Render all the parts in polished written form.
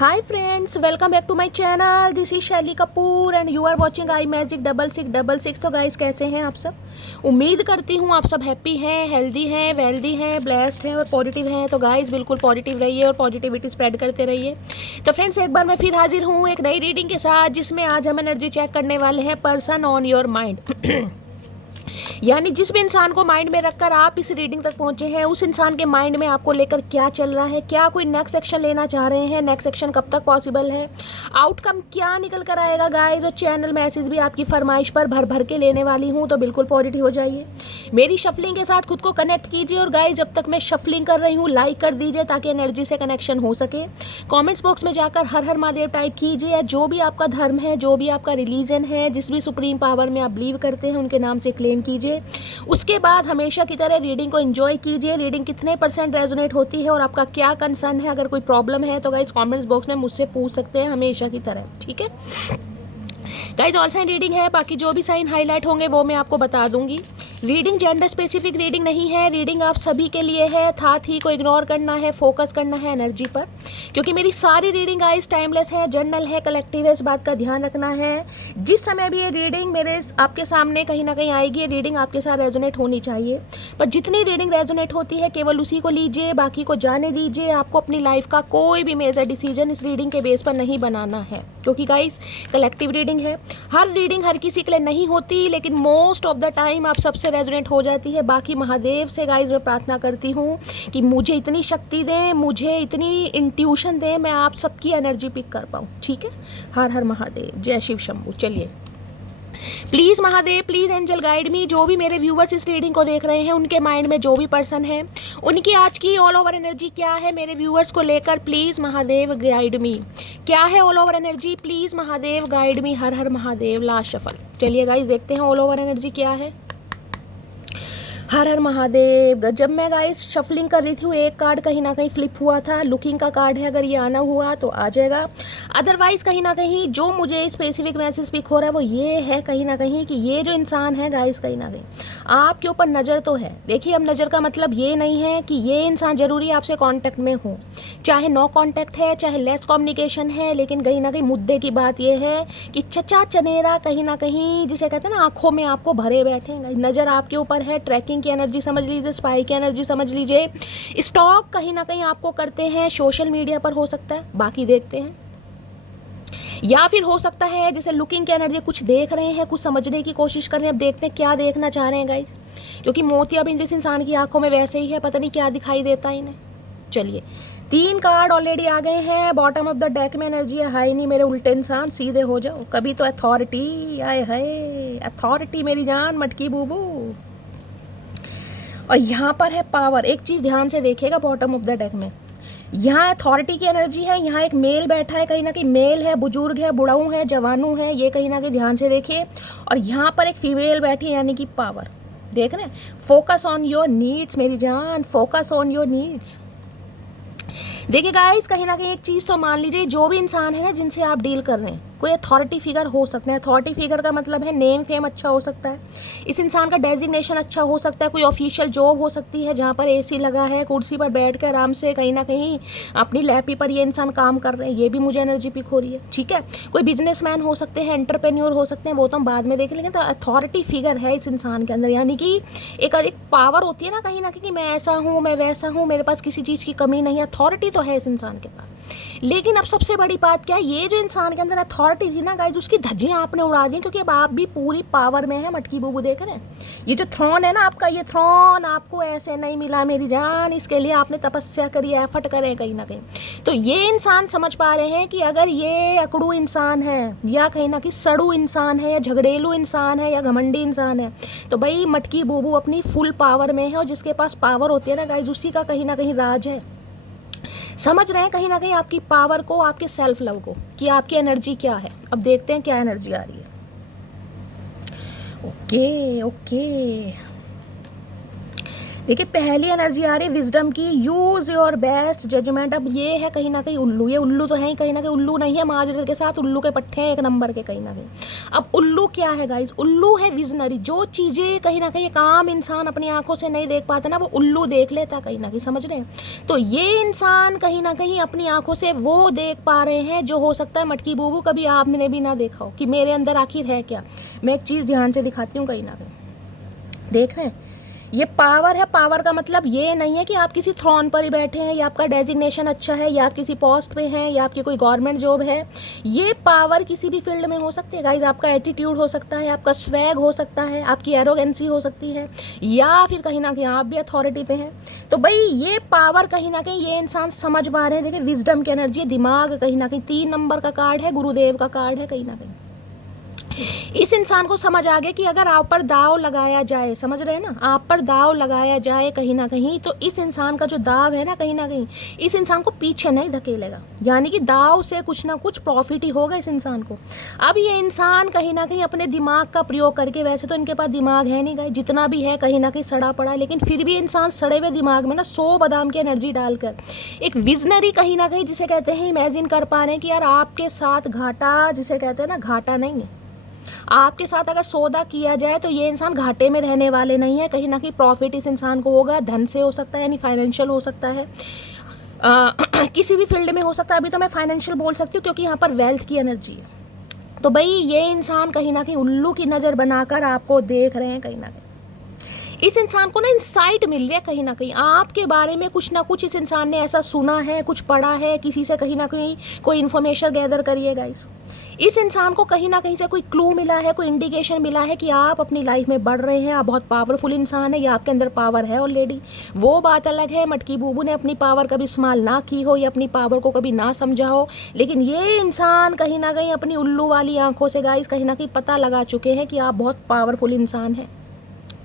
Hi friends, welcome back to my channel. This is Shaily Kapoor and you are watching I magic 6666। तो guys, कैसे हैं आप सब? उम्मीद करती हूँ आप सब हैप्पी हैं, हेल्दी हैं, वेल्दी हैं, ब्लेस्ड हैं और पॉजिटिव हैं। तो गाइस, बिल्कुल पॉजिटिव रहिए और पॉजिटिविटी स्प्रेड करते रहिए। तो फ्रेंड्स, एक बार मैं फिर हाजिर हूँ एक नई रीडिंग के साथ, जिसमें आज हम एनर्जी चेक करने वाले हैं पर्सन ऑन योर माइंड। यानी जिस भी इंसान को माइंड में रखकर आप इस रीडिंग तक पहुंचे हैं, उस इंसान के माइंड में आपको लेकर क्या चल रहा है, क्या कोई नेक्स्ट एक्शन लेना चाह रहे हैं, नेक्स्ट एक्शन कब तक पॉसिबल है, आउटकम क्या निकल कर आएगा गाइस। और चैनल मैसेज भी आपकी फरमाइश पर भर भर के लेने वाली हूँ, तो बिल्कुल पॉजिटिव हो जाइए। मेरी शफलिंग के साथ खुद को कनेक्ट कीजिए और गाइस, जब तक मैं शफलिंग कर रही हूँ लाइक कर दीजिए ताकि एनर्जी से कनेक्शन हो सके। कॉमेंट्स बॉक्स में जाकर हर हर महादेव टाइप कीजिए, या जो भी आपका धर्म है, जो भी आपका रिलीजन है, जिस भी सुप्रीम पावर में आप बिलीव करते हैं, उनके नाम से क्लेम कीजिए। उसके बाद हमेशा की तरह रीडिंग को एंजॉय कीजिए। रीडिंग कितने % रेजोनेट होती है और आपका क्या कंसर्न है, अगर कोई प्रॉब्लम है तो गाइस कमेंट्स बॉक्स में मुझसे पूछ सकते हैं, हमेशा की तरह। ठीक है गाइज, ऑल साइन रीडिंग है, बाकी जो भी साइन हाईलाइट होंगे वो मैं आपको बता दूंगी। रीडिंग जेंडर स्पेसिफिक रीडिंग नहीं है, रीडिंग आप सभी के लिए है। साथ ही को इग्नोर करना है, फोकस करना है एनर्जी पर, क्योंकि मेरी सारी रीडिंग गाइज टाइमलेस है, जर्नल है, कलेक्टिव है। इस बात का ध्यान रखना है। जिस समय भी ये रीडिंग मेरे आपके सामने कहीं ना कहीं आएगी, ये रीडिंग आपके साथ रेजोनेट होनी चाहिए। पर जितनी रीडिंग रेजोनेट होती है केवल उसी को लीजिए, बाकी को जाने दीजिए। आपको अपनी लाइफ का कोई भी मेजर डिसीजन इस रीडिंग के बेस पर नहीं बनाना है, क्योंकि गाइज कलेक्टिव रीडिंग है। हर रीडिंग हर किसी के लिए नहीं होती, लेकिन मोस्ट ऑफ द टाइम आप सबसे रेजोनेट हो जाती है। बाकी महादेव से गाइज मैं प्रार्थना करती हूँ कि मुझे इतनी शक्ति दें, मुझे इतनी इंट्यूशन दें, मैं आप सबकी एनर्जी पिक कर पाऊँ। ठीक है, हर हर महादेव, जय शिव शंभू। चलिए, please Mahadev, please angel guide me. जो भी मेरे व्यूवर्स इस रीडिंग को देख रहे हैं, उनके माइंड में जो भी पर्सन है, उनकी आज की ऑल ओवर एनर्जी क्या है मेरे व्यूवर्स को लेकर, प्लीज़ महादेव गाइड मी। क्या है all over energy, please Mahadev guide me. Har Har Mahadev. Last shuffle. चलिए गाइस, देखते हैं ऑल ओवर एनर्जी क्या है। हर हर महादेव। जब मैं गाइस शफलिंग कर रही थी, एक कार्ड कहीं ना कहीं फ्लिप हुआ था, लुकिंग का कार्ड है। अगर ये आना हुआ तो आ जाएगा, अदरवाइज कहीं ना कहीं जो मुझे स्पेसिफिक मैसेज पिक हो रहा है वो ये है कहीं ना कहीं कि ये जो इंसान है गाइस, कहीं ना कहीं आपके ऊपर नज़र तो है। देखिए, अब नज़र का मतलब ये नहीं है कि ये इंसान ज़रूरी आपसे कॉन्टैक्ट में हो, चाहे नो कॉन्टैक्ट है, चाहे लेस कम्युनिकेशन है, लेकिन कहीं ना कहीं मुद्दे की बात यह है कि चचा चनेरा कहीं ना कहीं, जिसे कहते हैं ना, आंखों में आपको भरे बैठे हैं। नज़र आपके ऊपर है। ट्रैकिंग की एनर्जी समझ लीजिए, स्पाई की एनर्जी समझ लीजिए, स्टॉक कहीं ना कहीं आपको करते हैं। सोशल मीडिया पर हो सकता है, बाकी देखते हैं। या फिर हो सकता है जैसे लुकिंग की एनर्जी, कुछ देख रहे हैं, कुछ समझने की कोशिश कर रहे हैं। अब देखते हैं क्या देखना चाह रहे हैं गाइस, क्योंकि मोतिया बिंद इस इंसान की आंखों में वैसे ही है, पता नहीं क्या दिखाई देता है इन्हें। चलिए, 3 कार्ड ऑलरेडी आ गए हैं। बॉटम ऑफ द डेक में एनर्जी है, हाई नहीं मेरे उल्टे इंसान, सीधे हो जाओ। कभी तो अथॉरिटी आए है, अथॉरिटी मेरी जान मटकी बूबू। और यहाँ पर है पावर। एक चीज़ ध्यान से देखिएगा, बॉटम ऑफ द डेक में यहाँ अथॉरिटी की एनर्जी है। यहाँ एक मेल बैठा है, कहीं ना कहीं मेल है, बुजुर्ग है, बुढ़ाऊ है, जवानू है, ये कहीं ना कहीं ध्यान से देखिए। और यहाँ पर एक फीमेल बैठी है, यानी कि पावर। देख रहे हैं, फोकस ऑन योर नीड्स मेरी जान, फोकस ऑन योर नीड्स। देखिए गाइस, कहीं ना कहीं एक चीज़ तो मान लीजिए, जो भी इंसान है ना जिनसे आप डील कर रहे हैं, कोई अथॉरिटी फिगर हो सकते हैं। अथॉरिटी फिगर का मतलब है नेम फेम अच्छा हो सकता है, इस इंसान का डेजिग्नेशन अच्छा हो सकता है, कोई ऑफिशियल जॉब हो सकती है जहाँ पर एसी लगा है, कुर्सी पर बैठ कर आराम से कहीं ना कहीं अपनी लैपी पर ये इंसान काम कर रहे हैं। ये भी मुझे एनर्जी पिक हो रही है। ठीक है, कोई बिजनेसमैन हो सकते हैं, एंटरप्रेन्योर हो सकते हैं, वो तो हम बाद में देख लेंगे। तो अथॉरिटी फिगर है इस इंसान के अंदर, यानी कि एक पावर होती है ना कहीं ना कहीं कि मैं ऐसा हूँ, मैं वैसा हूँ, मेरे पास किसी चीज़ की कमी नहीं है। अथॉरिटी तो है इस इंसान के पास। लेकिन अब सबसे बड़ी बात क्या है, ये जो इंसान के अंदर अथॉरिटी थी ना गाइस, उसकी धज्जियां आपने उड़ा दी, क्योंकि अब आप भी पूरी पावर में है। मटकी बूबू देख रहे हैं, ये जो थ्रोन है ना आपका, ये थ्रोन आपको ऐसे नहीं मिला मेरी जान, इसके लिए आपने तपस्या करी, एफर्ट करें कहीं ना कहीं। तो ये इंसान समझ पा रहे हैं कि अगर ये अकड़ू इंसान है, या कहीं ना कहीं सड़ू इंसान है, या झगड़ेलू इंसान है, या घमंडी इंसान है, तो भाई मटकी बूबू अपनी फुल पावर में है। और जिसके पास पावर होती है ना गाइस, उसी का कहीं ना कहीं राज है। समझ रहे हैं कहीं ना कहीं आपकी पावर को, आपके सेल्फ लव को, कि आपकी एनर्जी क्या है। अब देखते हैं क्या एनर्जी आ रही है। ओके ओके, देखिए पहली एनर्जी आ रही है विजडम की, यूज योर बेस्ट जजमेंट। अब ये है कहीं ना कहीं उल्लू, ये उल्लू तो है ही कहीं ना कहीं, उल्लू नहीं है माजरे के साथ उल्लू के पट्टे हैं एक नंबर के कहीं ना कहीं। अब उल्लू क्या है गाइस, उल्लू है विजनरी, जो चीज़ें कहीं ना कहीं एक आम इंसान अपनी आंखों से नहीं देख पाता ना, वो उल्लू देख लेता कहीं ना कहीं, समझ रहे हैं। तो ये इंसान कहीं ना कहीं अपनी आंखों से वो देख पा रहे हैं जो हो सकता है मटकी बूबू कभी आपने भी ना देखा हो, कि मेरे अंदर आखिर है क्या। मैं एक चीज़ ध्यान से दिखाती हूँ, कहीं ना कहीं देख रहे हैं, ये पावर है। पावर का मतलब ये नहीं है कि आप किसी थ्रोन पर ही बैठे हैं, या आपका डेजिग्नेशन अच्छा है, या आप किसी पोस्ट पे हैं, या आपकी कोई गवर्नमेंट जॉब है। ये पावर किसी भी फील्ड में हो सकती है गाइज। आपका एटीट्यूड हो सकता है, आपका स्वैग हो सकता है, आपकी एरोगेंसी हो सकती है, या फिर कहीं ना कहीं आप भी अथॉरिटी पे हैं। तो भाई ये पावर कहीं ना कहीं ये इंसान समझ पा रहे हैं। देखिए विजडम की एनर्जी, दिमाग कहीं ना कहीं 3 नंबर का कार्ड है, गुरुदेव का कार्ड है कहीं ना कहीं। इस इंसान को समझ आ गया कि अगर आप पर दाव लगाया जाए, समझ रहे हैं ना, आप पर दाव लगाया जाए कहीं ना कहीं, तो इस इंसान का जो दाव है ना कहीं ना कहीं इस इंसान को पीछे नहीं धकेलेगा, यानी कि दाव से कुछ ना कुछ प्रॉफिट ही होगा इस इंसान को। अब ये इंसान कहीं ना कहीं अपने दिमाग का प्रयोग करके, वैसे तो इनके पास दिमाग है नहीं गए, जितना भी है कहीं ना कहीं सड़ा पड़ा, लेकिन फिर भी इंसान सड़े हुए दिमाग में ना 100 बादाम की एनर्जी डालकर एक विजनरी कहीं ना कहीं जिसे कहते हैं इमेजिन कर पा रहे हैं कि यार आपके साथ घाटा, जिसे कहते हैं ना घाटा नहीं है, आपके साथ अगर सौदा किया जाए तो ये इंसान घाटे में रहने वाले नहीं है, कहीं ना कहीं प्रॉफिट इस इंसान को होगा। धन से हो सकता है, यानी फाइनेंशियल हो सकता है, किसी भी फील्ड में हो सकता है। अभी तो मैं फाइनेंशियल बोल सकती हूँ क्योंकि यहाँ पर वेल्थ की एनर्जी है। तो भाई ये इंसान कहीं ना कहीं उल्लू की नज़र बनाकर आपको देख रहे हैं कहीं ना कहीं। इस इंसान को ना इंसाइट मिल रही है कहीं ना कहीं आपके बारे में, कुछ ना कुछ इस इंसान ने ऐसा सुना है, कुछ पढ़ा है, किसी से कहीं ना कहीं कोई इन्फॉर्मेशन गैदर करिए गाइस। इस इंसान को कहीं ना कहीं से कोई क्लू मिला है, कोई इंडिकेशन मिला है कि आप अपनी लाइफ में बढ़ रहे हैं, आप बहुत पावरफुल इंसान है, या आपके अंदर पावर है ऑलरेडी। वो बात अलग है मटकी बूबू ने अपनी पावर कभी इस्तेमाल ना की हो, या अपनी पावर को कभी ना समझा हो, लेकिन ये इंसान कहीं ना कहीं अपनी उल्लू वाली आंखों से गाइस कहीं ना कहीं पता लगा चुके हैं कि आप बहुत पावरफुल इंसान हैं,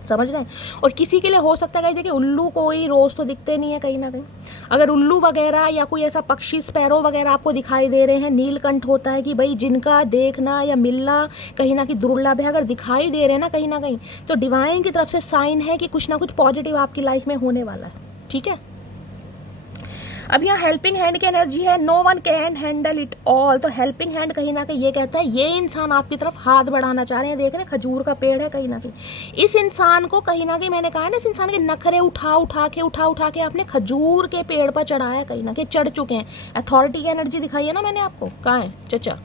समझ रहे हैं। और किसी के लिए हो सकता है देखिए उल्लू कोई रोज़ तो दिखते नहीं है कहीं ना कहीं, अगर उल्लू वगैरह या कोई ऐसा पक्षी स्पैरो वगैरह आपको दिखाई दे रहे हैं, नीलकंठ होता है कि भाई जिनका देखना या मिलना कहीं ना कहीं दुर्लभ है, अगर दिखाई दे रहे हैं ना कहीं ना कहीं, तो डिवाइन की तरफ से साइन है कि कुछ ना कुछ पॉजिटिव आपकी लाइफ में होने वाला है, ठीक है। अब यहाँ हेल्पिंग हैंड की एनर्जी है, no one can handle it all. तो हेल्पिंग हैंड कहीं ना कहीं ये कहता है ये इंसान आपकी तरफ हाथ बढ़ाना चाह रहे हैं। देख रहे हैं खजूर का पेड़ है कहीं ना कहीं, इस इंसान को कहीं ना कहीं मैंने कहा है ना, इस इंसान के नखरे उठा उठा के आपने खजूर के पेड़ पर चढ़ाया, कहीं ना कहीं चढ़ चुके हैं। अथॉरिटी की एनर्जी दिखाई है ना मैंने आपको, कहाँ है चचा,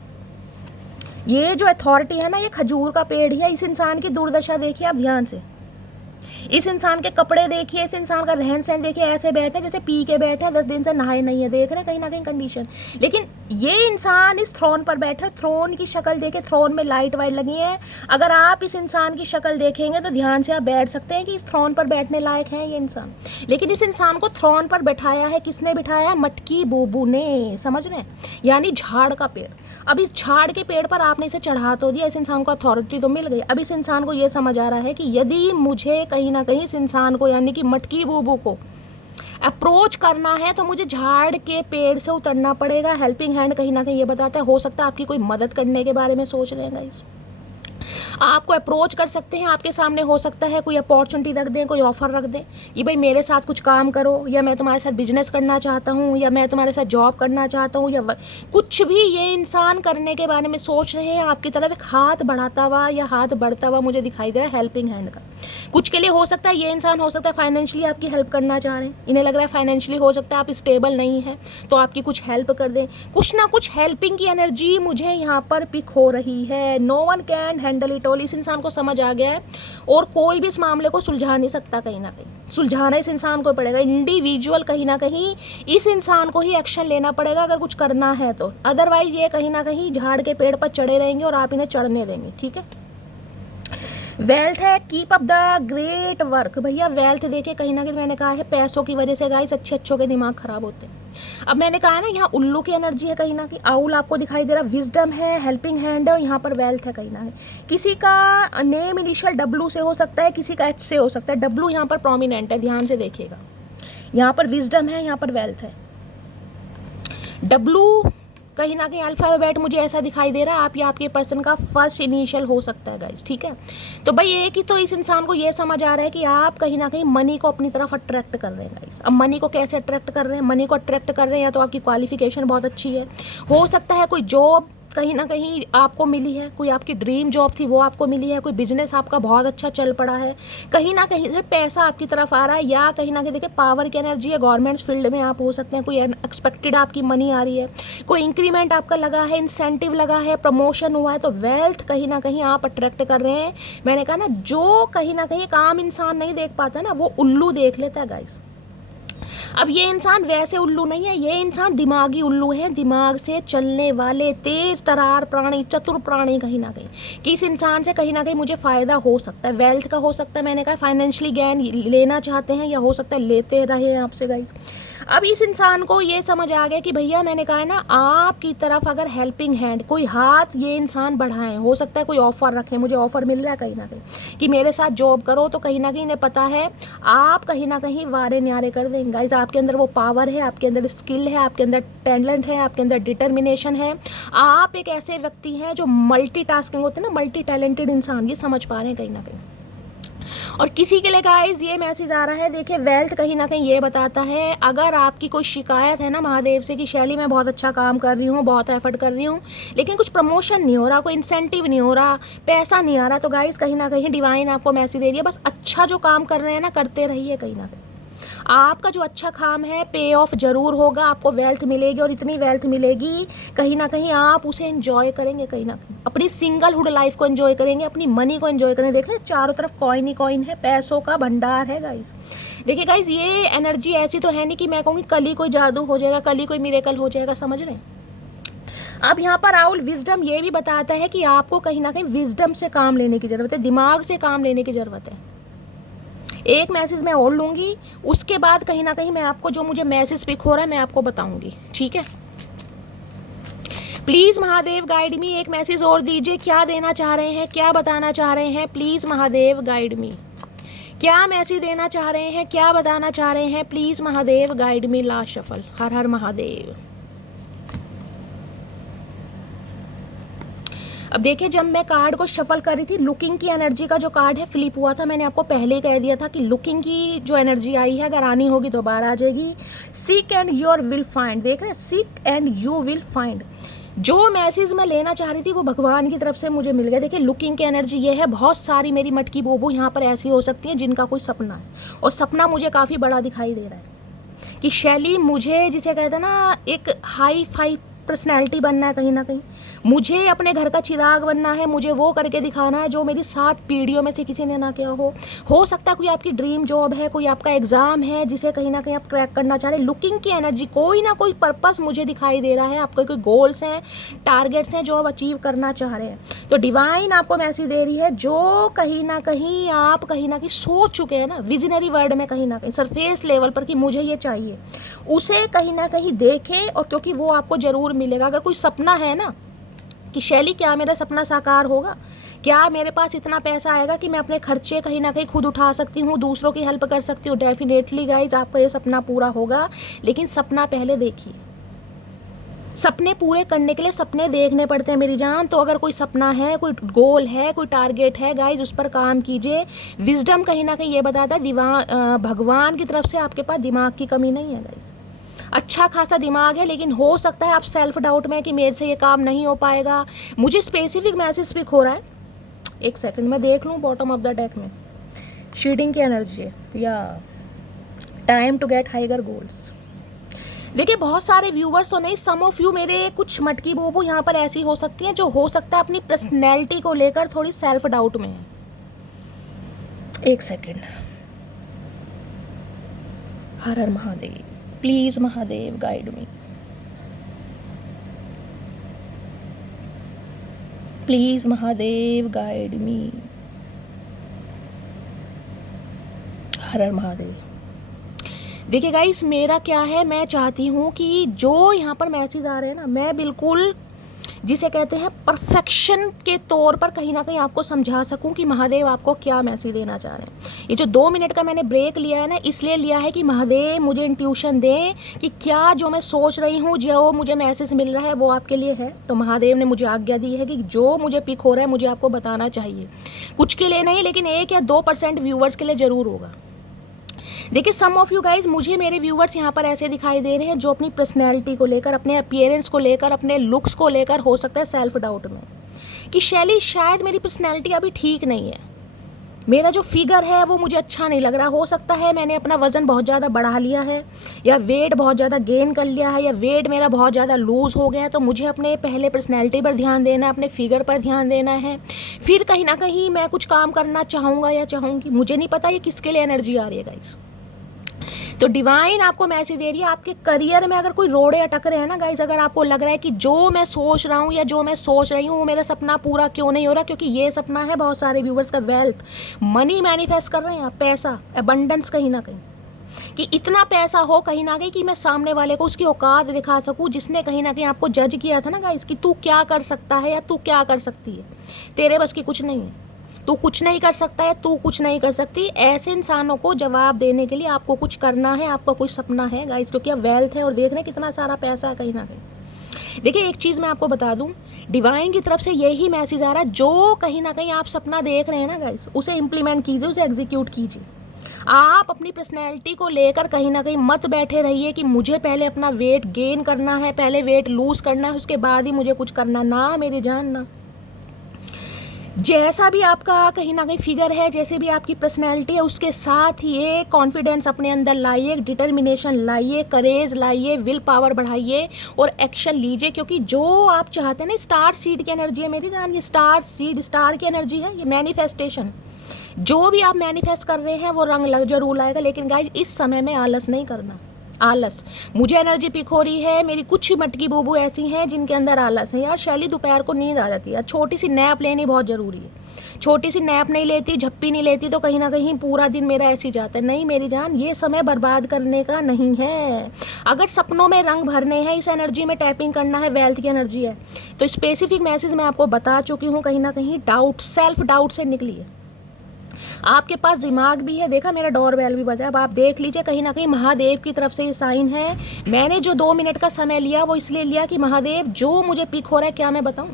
ये जो अथॉरिटी है ना ये खजूर का पेड़ ही है। इस इंसान की दुर्दशा देखिए आप ध्यान से, इस इंसान के कपड़े देखिए, इस इंसान का रहन सहन देखिए, ऐसे बैठे जैसे पी के बैठे हैं, 10 दिन से नहाए नहीं है, देख रहे हैं कहीं ना कहीं कंडीशन। लेकिन ये इंसान इस थ्रोन पर बैठे, थ्रोन की शक्ल देखे, थ्रोन में लाइट वाइट लगी है। अगर आप इस इंसान की शक्ल देखेंगे तो ध्यान से आप बैठ सकते हैं कि इस थ्रोन पर बैठने लायक है ये इंसान। लेकिन इस इंसान को थ्रोन पर बैठाया है किसने बिठाया है, मटकी बूबू ने, समझ रहे हैं, यानी झाड़ का पेड़। अब इस झाड़ के पेड़ पर आपने इसे चढ़ा तो दिया, इस इंसान को अथॉरिटी तो मिल गई। अब इस इंसान को ये समझ आ रहा है कि यदि मुझे कहीं ना कहीं इस इंसान को यानी कि मटकी बूबू को अप्रोच करना है तो मुझे झाड़ के पेड़ से उतरना पड़ेगा। हेल्पिंग हैंड कहीं ना कहीं ये बताता है, हो सकता है आपकी कोई मदद करने के बारे में सोच रहे हैं गाइस, आपको अप्रोच कर सकते हैं, आपके सामने हो सकता है कोई अपॉर्चुनिटी रख दें, कोई ऑफर रख दें कि भाई मेरे साथ कुछ काम करो, या मैं तुम्हारे साथ बिजनेस करना चाहता हूँ, या मैं तुम्हारे साथ जॉब करना चाहता हूँ, या कुछ भी ये इंसान करने के बारे में सोच रहे हैं। आपकी तरफ एक हाथ बढ़ाता हुआ या हाथ बढ़ता हुआ मुझे दिखाई दे रहा है हेल्पिंग हैंड का। कुछ के लिए हो सकता है ये इंसान हो सकता है फाइनेंशियली आपकी हेल्प करना चाह रहे हैं, इन्हें लग रहा है फाइनेंशियली हो सकता है आप स्टेबल नहीं है तो आपकी कुछ हेल्प कर दें। कुछ ना कुछ हेल्पिंग की एनर्जी मुझे यहाँ पर पिक हो रही है। No one can handle it all, इस इंसान को समझ आ गया है और कोई भी इस मामले को सुलझा नहीं सकता, कहीं ना कहीं सुलझाना इस इंसान को पड़ेगा। इंडिविजुअल कहीं ना कहीं इस इंसान को ही एक्शन लेना पड़ेगा अगर कुछ करना है तो, अदरवाइज ये कहीं ना कहीं झाड़ के पेड़ पर चढ़े रहेंगे और आप इन्हें चढ़ने देंगे, ठीक है। वेल्थ है, keep up the great work. भैया वेल्थ देखे कहीं ना कहीं मैंने कहा है पैसों की वजह से गाइस अच्छों के दिमाग खराब होते हैं। अब मैंने कहा है ना यहाँ उल्लू की एनर्जी है, कहीं ना कहीं आउल आपको दिखाई दे रहा, विजडम है, हेल्पिंग हैंड है, और यहाँ पर वेल्थ है कहीं ना कहीं। किसी का नेम इनिशियल डब्लू से हो सकता है, किसी का एच से हो सकता है। डब्लू यहाँ पर प्रोमिनेंट है, ध्यान से देखिएगा, यहाँ पर विजडम है, यहाँ पर वेल्थ है। डब्लू कहीं ना कहीं अल्फ़ाबेट मुझे ऐसा दिखाई दे रहा है आप या आपके पर्सन का फर्स्ट इनिशियल हो सकता है गाइस, ठीक है। तो भाई एक ही तो इस इंसान को ये समझ आ रहा है कि आप कहीं ना कहीं मनी को अपनी तरफ अट्रैक्ट कर रहे हैं गाइस। अब मनी को कैसे अट्रैक्ट कर रहे हैं? मनी को अट्रैक्ट कर रहे हैं या तो आपकी क्वालिफिकेशन बहुत अच्छी है, हो सकता है कोई जॉब कहीं ना कहीं आपको मिली है, कोई आपकी ड्रीम जॉब थी वो आपको मिली है, कोई बिजनेस आपका बहुत अच्छा चल पड़ा है, कहीं ना कहीं से पैसा आपकी तरफ आ रहा है, या कहीं ना कहीं देखिए पावर की एनर्जी है, गवर्नमेंट फील्ड में आप हो सकते हैं, कोई अनएक्सपेक्टेड आपकी मनी आ रही है, कोई इंक्रीमेंट आपका लगा है, इंसेंटिव लगा है, प्रमोशन हुआ है, तो वेल्थ कहीं ना कहीं आप अट्रैक्ट कर रहे हैं। मैंने कहा ना, जो कहीं ना कहीं एक आम इंसान नहीं देख पाता ना, वो उल्लू देख लेता है गाइस। अब ये इंसान वैसे उल्लू नहीं है, ये इंसान दिमागी उल्लू है, दिमाग से चलने वाले तेज तरार प्राणी, चतुर प्राणी कहीं ना कहीं, कि इस इंसान से कहीं ना कहीं मुझे फ़ायदा हो सकता है, वेल्थ का हो सकता है, मैंने कहा फाइनेंशियली गेन लेना चाहते हैं, या हो सकता है लेते रहे आपसे गाइस। अब इस इंसान को ये समझ आ गया कि भैया मैंने कहा है ना, आपकी तरफ अगर हेल्पिंग हैंड, कोई हाथ ये इंसान बढ़ाएं, हो सकता है कोई ऑफर रखें, मुझे ऑफर मिल रहा है कहीं ना कहीं कि मेरे साथ जॉब करो, तो कहीं ना कहीं इन्हें पता है आप कहीं ना कहीं वारे न्यारे कर देंगे गाइस। आपके अंदर वो पावर है, आपके अंदर स्किल है, आपके अंदर टैलेंट है, आपके अंदर डिटर्मिनेशन है, आप एक ऐसे व्यक्ति हैं जो मल्टीटास्किंग होते हैं ना, मल्टी टैलेंटेड इंसान, ये समझ पा रहे हैं कहीं ना कहीं। और किसी के लिए गाइस ये मैसेज आ रहा है, देखिए वेल्थ कहीं ना कहीं ये बताता है, अगर आपकी कोई शिकायत है ना महादेव से कि शैली मैं बहुत अच्छा काम कर रही हूँ, बहुत एफर्ट कर रही हूँ, लेकिन कुछ प्रमोशन नहीं हो रहा, कोई इंसेंटिव नहीं हो रहा, पैसा नहीं आ रहा, तो गाइस कहीं ना कहीं डिवाइन आपको मैसेज दे रही है, बस अच्छा जो काम कर रहे हैं ना करते रहिए, कहीं ना कहीं आपका जो अच्छा काम है पे ऑफ जरूर होगा, आपको वेल्थ मिलेगी, और इतनी वेल्थ मिलेगी कहीं ना कहीं आप उसे एंजॉय करेंगे, कहीं ना कहीं अपनी सिंगलहुड लाइफ को एंजॉय करेंगे, अपनी मनी को एंजॉय करेंगे। देख रहे हैं चारों तरफ कॉइन ही कॉइन है, पैसों का भंडार है गाइस। देखिए गाइस, ये एनर्जी ऐसी तो है नहीं कि मैं कहूँगी कल ही कोई जादू हो जाएगा, कल ही कोई मिरेकल हो जाएगा, समझ रहे हैं। अब यहाँ पर राहुल विजडम ये भी बताता है कि आपको कहीं ना कहीं विजडम से काम लेने की ज़रूरत है, दिमाग से काम लेने की ज़रूरत है। एक मैसेज मैं और लूँगी, उसके बाद कहीं ना कहीं मैं आपको जो मुझे मैसेज पिक हो रहा है मैं आपको बताऊँगी, ठीक है। प्लीज़ महादेव गाइड मी, एक मैसेज और दीजिए, क्या देना चाह रहे हैं, क्या बताना चाह रहे हैं, प्लीज़ महादेव गाइड मी, क्या मैसेज देना चाह रहे हैं, क्या बताना चाह रहे हैं, please Mahadev guide me. Last shuffle, Har Har Mahadev. अब देखिए, जब मैं कार्ड को शफल कर रही थी, लुकिंग की एनर्जी का जो कार्ड है फ्लिप हुआ था, मैंने आपको पहले ही कह दिया था कि लुकिंग की जो एनर्जी आई है अगर आनी होगी तो बाहर आ जाएगी। Seek and your will find, देख रहे हैं, seek and you will find. जो मैसेज मैं लेना चाह रही थी वो भगवान की तरफ से मुझे मिल गया। देखिए लुकिंग की एनर्जी ये है, बहुत सारी मेरी मटकी बोबो यहाँ पर ऐसी हो सकती है जिनका कोई सपना है, और सपना मुझे काफ़ी बड़ा दिखाई दे रहा है कि शैली मुझे, जिसे कहते हैं ना, एक हाई फाई पर्सनैलिटी बनना है, कहीं ना कहीं मुझे अपने घर का चिराग बनना है, मुझे वो करके दिखाना है जो मेरी 7 पीढ़ियों में से किसी ने ना किया हो सकता है कोई आपकी ड्रीम जॉब है, कोई आपका एग्जाम है जिसे कहीं ना कहीं आप क्रैक करना चाह रहे हैं। लुकिंग की एनर्जी, कोई ना कोई पर्पस मुझे दिखाई दे रहा है, आपके कोई गोल्स हैं, टारगेट्स हैं जो आप अचीव करना चाह रहे हैं। तो डिवाइन आपको मैसेज दे रही है, जो कहीं ना कहीं सोच चुके हैं ना, विजनरी वर्ड में कहीं ना कहीं सरफेस लेवल पर कि मुझे ये चाहिए, उसे कहीं ना कहीं देखें, और क्योंकि वो आपको ज़रूर मिलेगा। अगर कोई सपना है ना कि शैली क्या मेरा सपना साकार होगा, क्या मेरे पास इतना पैसा आएगा कि मैं अपने खर्चे कहीं ना कहीं खुद उठा सकती हूँ, दूसरों की हेल्प कर सकती हूँ, डेफिनेटली गाइज आपका ये सपना पूरा होगा। लेकिन सपना पहले देखिए, सपने पूरे करने के लिए सपने देखने पड़ते हैं मेरी जान। तो अगर कोई सपना है, कोई गोल है, कोई टारगेट है गाइज, उस पर काम कीजिए। विजडम कहीं ना कहीं ये बताता है भगवान की तरफ से आपके पास दिमाग की कमी नहीं है गाइज, अच्छा खासा दिमाग है, लेकिन हो सकता है आप सेल्फ डाउट में कि मेरे से ये काम नहीं हो पाएगा। मुझे स्पेसिफिक मैसेज पिक हो रहा है, एक सेकंड मैं देख लूँ बॉटम ऑफ द डेक में। शीडिंग की एनर्जी या time to get higher goals. देखिए बहुत सारे व्यूवर्स तो नहीं, सम ऑफ यू, मेरे कुछ मटकी बोबो यहाँ पर ऐसी हो सकती हैं जो हो सकता है अपनी पर्सनैलिटी को लेकर थोड़ी सेल्फ डाउट में है। एक second, Har Har Mahadev, please Mahadev guide me, please Mahadev guide me, Har Har Mahadev. देखिए गाइस, मेरा क्या है, मैं चाहती हूँ कि जो यहाँ पर मैसेज आ रहे हैं ना, मैं बिल्कुल जिसे कहते हैं परफेक्शन के तौर पर कहीं ना कहीं आपको समझा सकूं कि महादेव आपको क्या मैसेज देना चाह रहे हैं। ये जो 2 मिनट का मैंने ब्रेक लिया है ना, इसलिए लिया है कि महादेव मुझे इंट्यूशन दें कि क्या जो मैं सोच रही हूँ, जो मुझे मैसेज मिल रहा है वो आपके लिए है। तो महादेव ने मुझे आज्ञा दी है कि जो मुझे पिक हो रहा है मुझे आपको बताना चाहिए। कुछ के लिए नहीं, लेकिन 1 या 2% व्यूवर्स के लिए ज़रूर होगा। देखिए सम ऑफ यू गाइज, मुझे मेरे व्यूवर्स यहाँ पर ऐसे दिखाई दे रहे हैं जो अपनी पर्सनैलिटी को लेकर, अपने अपीयरेंस को लेकर, अपने लुक्स को लेकर हो सकता है सेल्फ डाउट में कि शैली शायद मेरी पर्सनैलिटी अभी ठीक नहीं है, मेरा जो फिगर है वो मुझे अच्छा नहीं लग रहा। हो सकता है मैंने अपना वज़न बहुत ज़्यादा बढ़ा लिया है, या वेट बहुत ज़्यादा गेन कर लिया है, या वेट मेरा बहुत ज़्यादा लूज़ हो गया है। तो मुझे अपने पहले पर्सनैलिटी पर ध्यान देना है, अपने फिगर पर ध्यान देना है, फिर कहीं ना कहीं मैं कुछ काम करना चाहूँगा या चाहूँगी। मुझे नहीं पता ये किसके लिए एनर्जी आ रही है गाइस। तो डिवाइन आपको मैसेज दे रही है, आपके करियर में अगर कोई रोड़े अटक रहे हैं ना गाइस, अगर आपको लग रहा है कि जो मैं सोच रहा हूँ या जो मैं सोच रही हूँ वो मेरा सपना पूरा क्यों नहीं हो रहा, क्योंकि ये सपना है बहुत सारे व्यूवर्स का वेल्थ, मनी मैनिफेस्ट कर रहे हैं आप, पैसा, एबंडेंस, कहीं ना कहीं कि इतना पैसा हो कहीं ना कहीं कि मैं सामने वाले को उसकी औकात दिखा सकूं, जिसने कहीं ना कहीं आपको जज किया था ना गाइस कि तू क्या कर सकता है या तू क्या कर सकती है, तेरे बस की कुछ नहीं है, तू कुछ नहीं कर सकता है, तू कुछ नहीं कर सकती। ऐसे इंसानों को जवाब देने के लिए आपको कुछ करना है, आपका कोई सपना है गाइस, क्योंकि अब वेल्थ है और देख रहे हैं कितना सारा पैसा है कहीं ना कहीं। देखिए एक चीज़ मैं आपको बता दूं, डिवाइन की तरफ से यही मैसेज आ रहा है, जो कहीं ना कहीं आप सपना देख रहे हैं ना गाइस, उसे इम्प्लीमेंट कीजिए, उसे एग्जीक्यूट कीजिए। आप अपनी पर्सनैलिटी को लेकर कहीं ना कहीं मत बैठे रहिए कि मुझे पहले अपना वेट गेन करना है, पहले वेट लूज़ करना है, उसके बाद ही मुझे कुछ करना। ना मेरी जान, ना। जैसा भी आपका कहीं ना कहीं फिगर है, जैसे भी आपकी पर्सनैलिटी है, उसके साथ ही एक कॉन्फिडेंस अपने अंदर लाइए, एक डिटर्मिनेशन लाइए, करेज लाइए, विल पावर बढ़ाइए और एक्शन लीजिए। क्योंकि जो आप चाहते हैं ना, स्टार सीड की एनर्जी है मेरी जान, ये स्टार सीड, स्टार की एनर्जी है, ये मैनिफेस्टेशन। जो भी आप मैनिफेस्ट कर रहे हैं वो रंग लग जरूर लाएगा। लेकिन गाइज इस समय में आलस नहीं करना। आलस, मुझे एनर्जी पिक हो रही है, मेरी कुछ मटकी बूबू ऐसी हैं जिनके अंदर आलस है। यार शैली दोपहर को नींद आ जाती है यार, छोटी सी नैप लेनी बहुत ज़रूरी है। छोटी सी नैप नहीं लेती, झप्पी नहीं लेती तो कहीं ना कहीं पूरा दिन मेरा ऐसे ही जाता है। नहीं मेरी जान, ये समय बर्बाद करने का नहीं है। अगर सपनों में रंग भरने हैं, इस एनर्जी में टैपिंग करना है, वेल्थ की एनर्जी है, तो स्पेसिफिक मैसेज मैं आपको बता चुकी हूँ। कहीं ना कहीं डाउट, सेल्फ डाउट से निकलिए। आपके पास दिमाग भी है, देखा मेरा डोर बेल भी बजा, अब आप देख लीजिए, कहीं ना कहीं महादेव की तरफ से ये साइन है। मैंने जो 2 मिनट का समय लिया वो इसलिए लिया कि महादेव जो मुझे पिक हो रहा है क्या मैं बताऊं,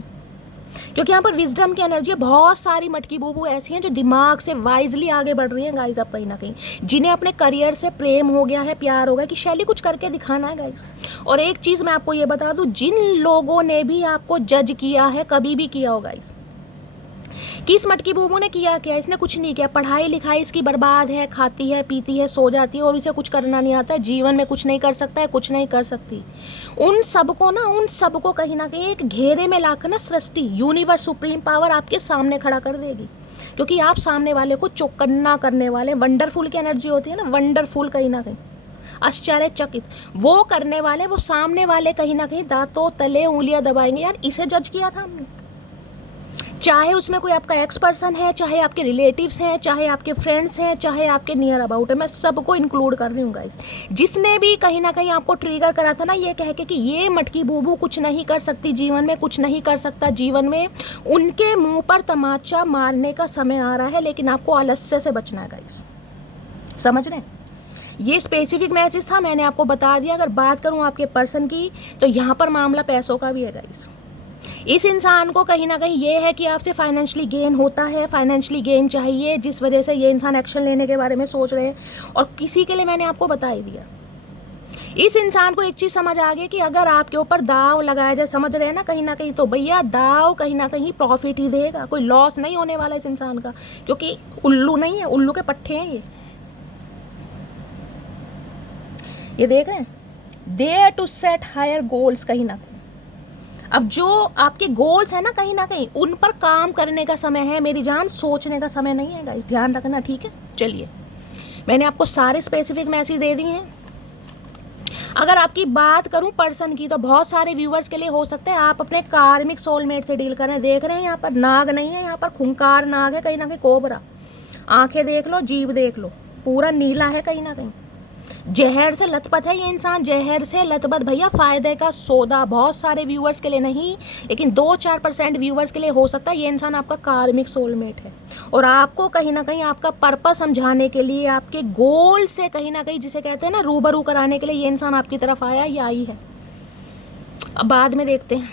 क्योंकि यहाँ पर विजडम की एनर्जी है। बहुत सारी मटकी बूबू ऐसी हैं जो दिमाग से वाइजली आगे बढ़ रही हैं गाइज, अब कहीं ना कहीं जिन्हें अपने करियर से प्रेम हो गया है, प्यार हो गया कि शैली कुछ करके दिखाना है गाइज। और एक चीज़ मैं आपको ये बता दूं, जिन लोगों ने भी आपको जज किया है, कभी भी किया हो गाइज, किस मटकी बूबू ने किया क्या, इसने कुछ नहीं किया। पढ़ाई लिखाई इसकी बर्बाद है, खाती है, पीती है, सो जाती है और इसे कुछ करना नहीं आता है, जीवन में कुछ नहीं कर सकता है, कुछ नहीं कर सकती। उन सबको कहीं ना कहीं एक घेरे में लाकर ना सृष्टि, यूनिवर्स, सुप्रीम पावर आपके सामने खड़ा कर देगी, क्योंकि आप सामने वाले को चौकन्ना करने वाले। वंडरफुल की एनर्जी होती है ना, वंडरफुल, कहीं ना कहीं आश्चर्यचकित, वो करने वाले, वो सामने वाले कहीं ना कहीं दांतों तले उंगलियां दबाएंगे। यार इसे जज किया था हमने, चाहे उसमें कोई आपका एक्स पर्सन है, चाहे आपके रिलेटिव्स हैं, चाहे आपके फ्रेंड्स हैं, चाहे आपके नियर अबाउट है, मैं सबको इंक्लूड कर रही हूँ गाइस। जिसने भी कहीं ना कहीं आपको ट्रिगर करा था ना, ये कह के कि ये मटकी बूबू कुछ नहीं कर सकती जीवन में, कुछ नहीं कर सकता जीवन में, उनके मुंह पर तमाचा मारने का समय आ रहा है। लेकिन आपको आलस्य से बचना है गाइस, समझ रहे हैं? ये स्पेसिफिक मैसेज था, मैंने आपको बता दिया। अगर बात करूँ आपके पर्सन की, तो यहाँ पर मामला पैसों का भी है गाइस। इस इंसान को कहीं ना कहीं ये है कि आपसे फाइनेंशियली गेन होता है, फाइनेंशियली गेन चाहिए, जिस वजह से ये इंसान एक्शन लेने के बारे में सोच रहे हैं। और किसी के लिए मैंने आपको बता ही दिया, इस इंसान को एक चीज़ समझ आ गई कि अगर आपके ऊपर दाव लगाया जाए, समझ रहे हैं ना, कहीं ना कहीं, तो भैया दाव कहीं ना कहीं प्रॉफिट ही देगा, कोई लॉस नहीं होने वाला इस इंसान का, क्योंकि उल्लू नहीं है, उल्लू के पट्टे हैं ये देख रहे हैं, there to set higher goals. कहीं ना कहीं अब जो आपके गोल्स है ना, कहीं ना कहीं उन पर काम करने का समय है मेरी जान, सोचने का समय नहीं है गाइस, ध्यान रखना, ठीक है? चलिए, मैंने आपको सारे स्पेसिफिक मैसेज दे दिए हैं। अगर आपकी बात करूं पर्सन की, तो बहुत सारे व्यूवर्स के लिए हो सकता है आप अपने कार्मिक सोलमेट से डील कर रहे हैं। देख रहे हैं यहाँ पर नाग नहीं है, यहाँ पर खूंखार नाग है, कहीं ना कहीं कोबरा। आंखें देख लो, जीभ देख लो, पूरा नीला है कहीं ना कहीं। जहर से लथपथ है ये इंसान, जहर से लथपथ भैया, फ़ायदे का सौदा। बहुत सारे व्यूअर्स के लिए नहीं, लेकिन 2-4% व्यूअर्स के लिए हो सकता है ये इंसान आपका कार्मिक सोलमेट है, और आपको कहीं ना कहीं आपका पर्पस समझाने के लिए, आपके गोल से कहीं ना कहीं, जिसे कहते हैं ना, रूबरू कराने के लिए ये इंसान आपकी तरफ आया या आई है। अब बाद में देखते हैं,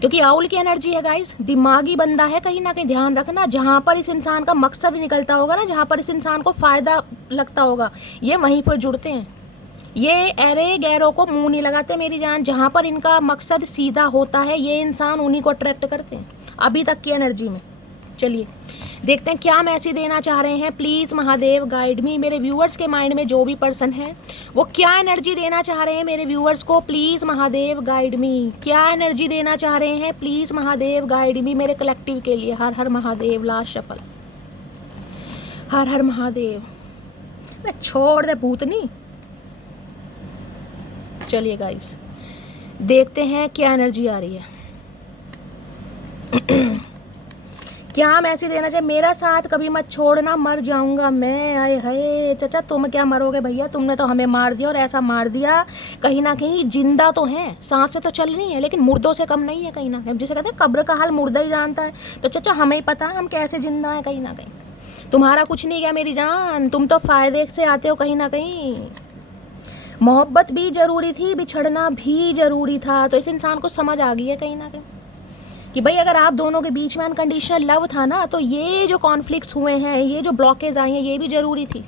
क्योंकि आउल की एनर्जी है गाइस, दिमागी बंदा है कहीं ना कहीं, ध्यान रखना। जहाँ पर इस इंसान का मकसद निकलता होगा ना, जहाँ पर इस इंसान को फ़ायदा लगता होगा, ये वहीं पर जुड़ते हैं। ये अरे गैरों को मुंह नहीं लगाते मेरी जान। जहाँ पर इनका मकसद सीधा होता है, ये इंसान उन्हीं को अट्रैक्ट करते हैं अभी तक की एनर्जी में। चलिए देखते हैं क्या मैसेज देना चाह रहे हैं। प्लीज़ महादेव गाइड मी। मेरे व्यूअर्स के माइंड में जो भी पर्सन है वो क्या एनर्जी देना चाह रहे हैं मेरे व्यूअर्स को, प्लीज़ महादेव गाइड मी। क्या एनर्जी देना चाह रहे हैं, प्लीज़ महादेव गाइड मी, मेरे कलेक्टिव के लिए। हर हर महादेव। Last shuffle. हर हर महादेव। अरे छोड़ दे भूतनी। चलिए गाइस देखते हैं क्या एनर्जी आ रही है। क्या मैसेज देना चाहिए। मेरा साथ कभी मत छोड़ना, मर जाऊंगा मैं। आए हाय चाचा, तुम क्या मरोगे भैया, तुमने तो हमें मार दिया, और ऐसा मार दिया कहीं ना कहीं। जिंदा तो हैं, सांसें तो चल रही हैं, लेकिन मुर्दों से कम नहीं है कहीं ना कहीं। जिसे कहते हैं कब्र का हाल मुर्दा ही जानता है, तो चाचा हमें ही पता है हम कैसे जिंदा हैं कहीं ना कहीं। तुम्हारा कुछ नहीं गया मेरी जान, तुम तो फ़ायदे से आते हो कहीं ना कहीं। मोहब्बत भी ज़रूरी थी, बिछड़ना भी ज़रूरी था, तो इस इंसान को समझ आ गई है कहीं ना कहीं कि भाई अगर आप दोनों के बीच में अनकंडीशनल लव था ना, तो ये जो कॉन्फ्लिक्ट्स हुए हैं, ये जो ब्लॉकेज आई हैं, ये भी ज़रूरी थी।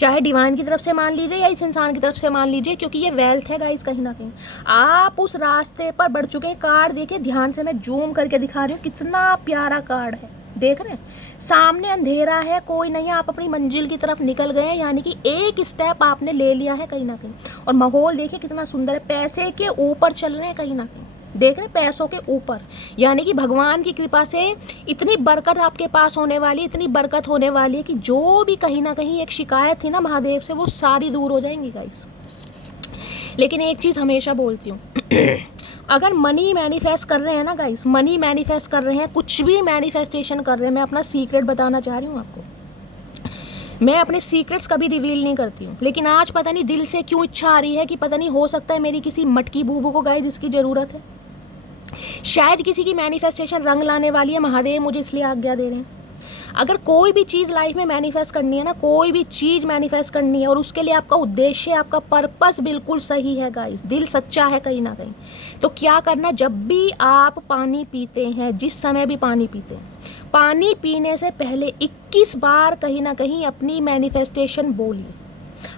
चाहे डिवाइन की तरफ से मान लीजिए या इस इंसान की तरफ से मान लीजिए, क्योंकि ये वेल्थ है गाइस कहीं ना कहीं। आप उस रास्ते पर बढ़ चुके हैं। कार्ड देखिए ध्यान से, मैं जूम करके दिखा रही हूँ, कितना प्यारा कार्ड है, देख रहे हैं। सामने अंधेरा है, कोई नहीं है, आप अपनी मंजिल की तरफ निकल गए हैं, यानी कि एक स्टेप आपने ले लिया है कहीं ना कहीं। और माहौल देखिए कितना सुंदर है, पैसे के ऊपर चल रहे हैं कहीं ना कहीं, देख रहे हैं, पैसों के ऊपर। यानी कि भगवान की कृपा से इतनी बरकत आपके पास होने वाली, इतनी बरकत होने वाली है कि जो भी कहीं ना कहीं एक शिकायत थी ना महादेव से, वो सारी दूर हो जाएंगी गाइस। लेकिन एक चीज़ हमेशा बोलती हूँ, अगर मनी मैनिफेस्ट कर रहे हैं ना गाइस, मनी मैनिफेस्ट कर रहे हैं, कुछ भी मैनिफेस्टेशन कर रहे हैं, मैं अपना सीक्रेट बताना चाह रही हूँ आपको। मैं अपने सीक्रेट्स कभी रिवील नहीं करती हूँ, लेकिन आज पता नहीं दिल से क्यों इच्छा आ रही है कि पता नहीं, हो सकता है मेरी किसी मटकी बूबू को गाइस जिसकी ज़रूरत है, शायद किसी की मैनिफेस्टेशन रंग लाने वाली है, महादेव मुझे इसलिए आज्ञा दे रहे हैं। अगर कोई भी चीज़ लाइफ में मैनिफेस्ट करनी है ना, कोई भी चीज़ मैनिफेस्ट करनी है, और उसके लिए आपका उद्देश्य, आपका पर्पस बिल्कुल सही है गाइस, दिल सच्चा है कहीं ना कहीं, तो क्या करना, जब भी आप पानी पीते हैं, जिस समय भी पानी पीते हैं, पानी पीने से पहले 21 बार कहीं ना कहीं अपनी मैनिफेस्टेशन बोलिए।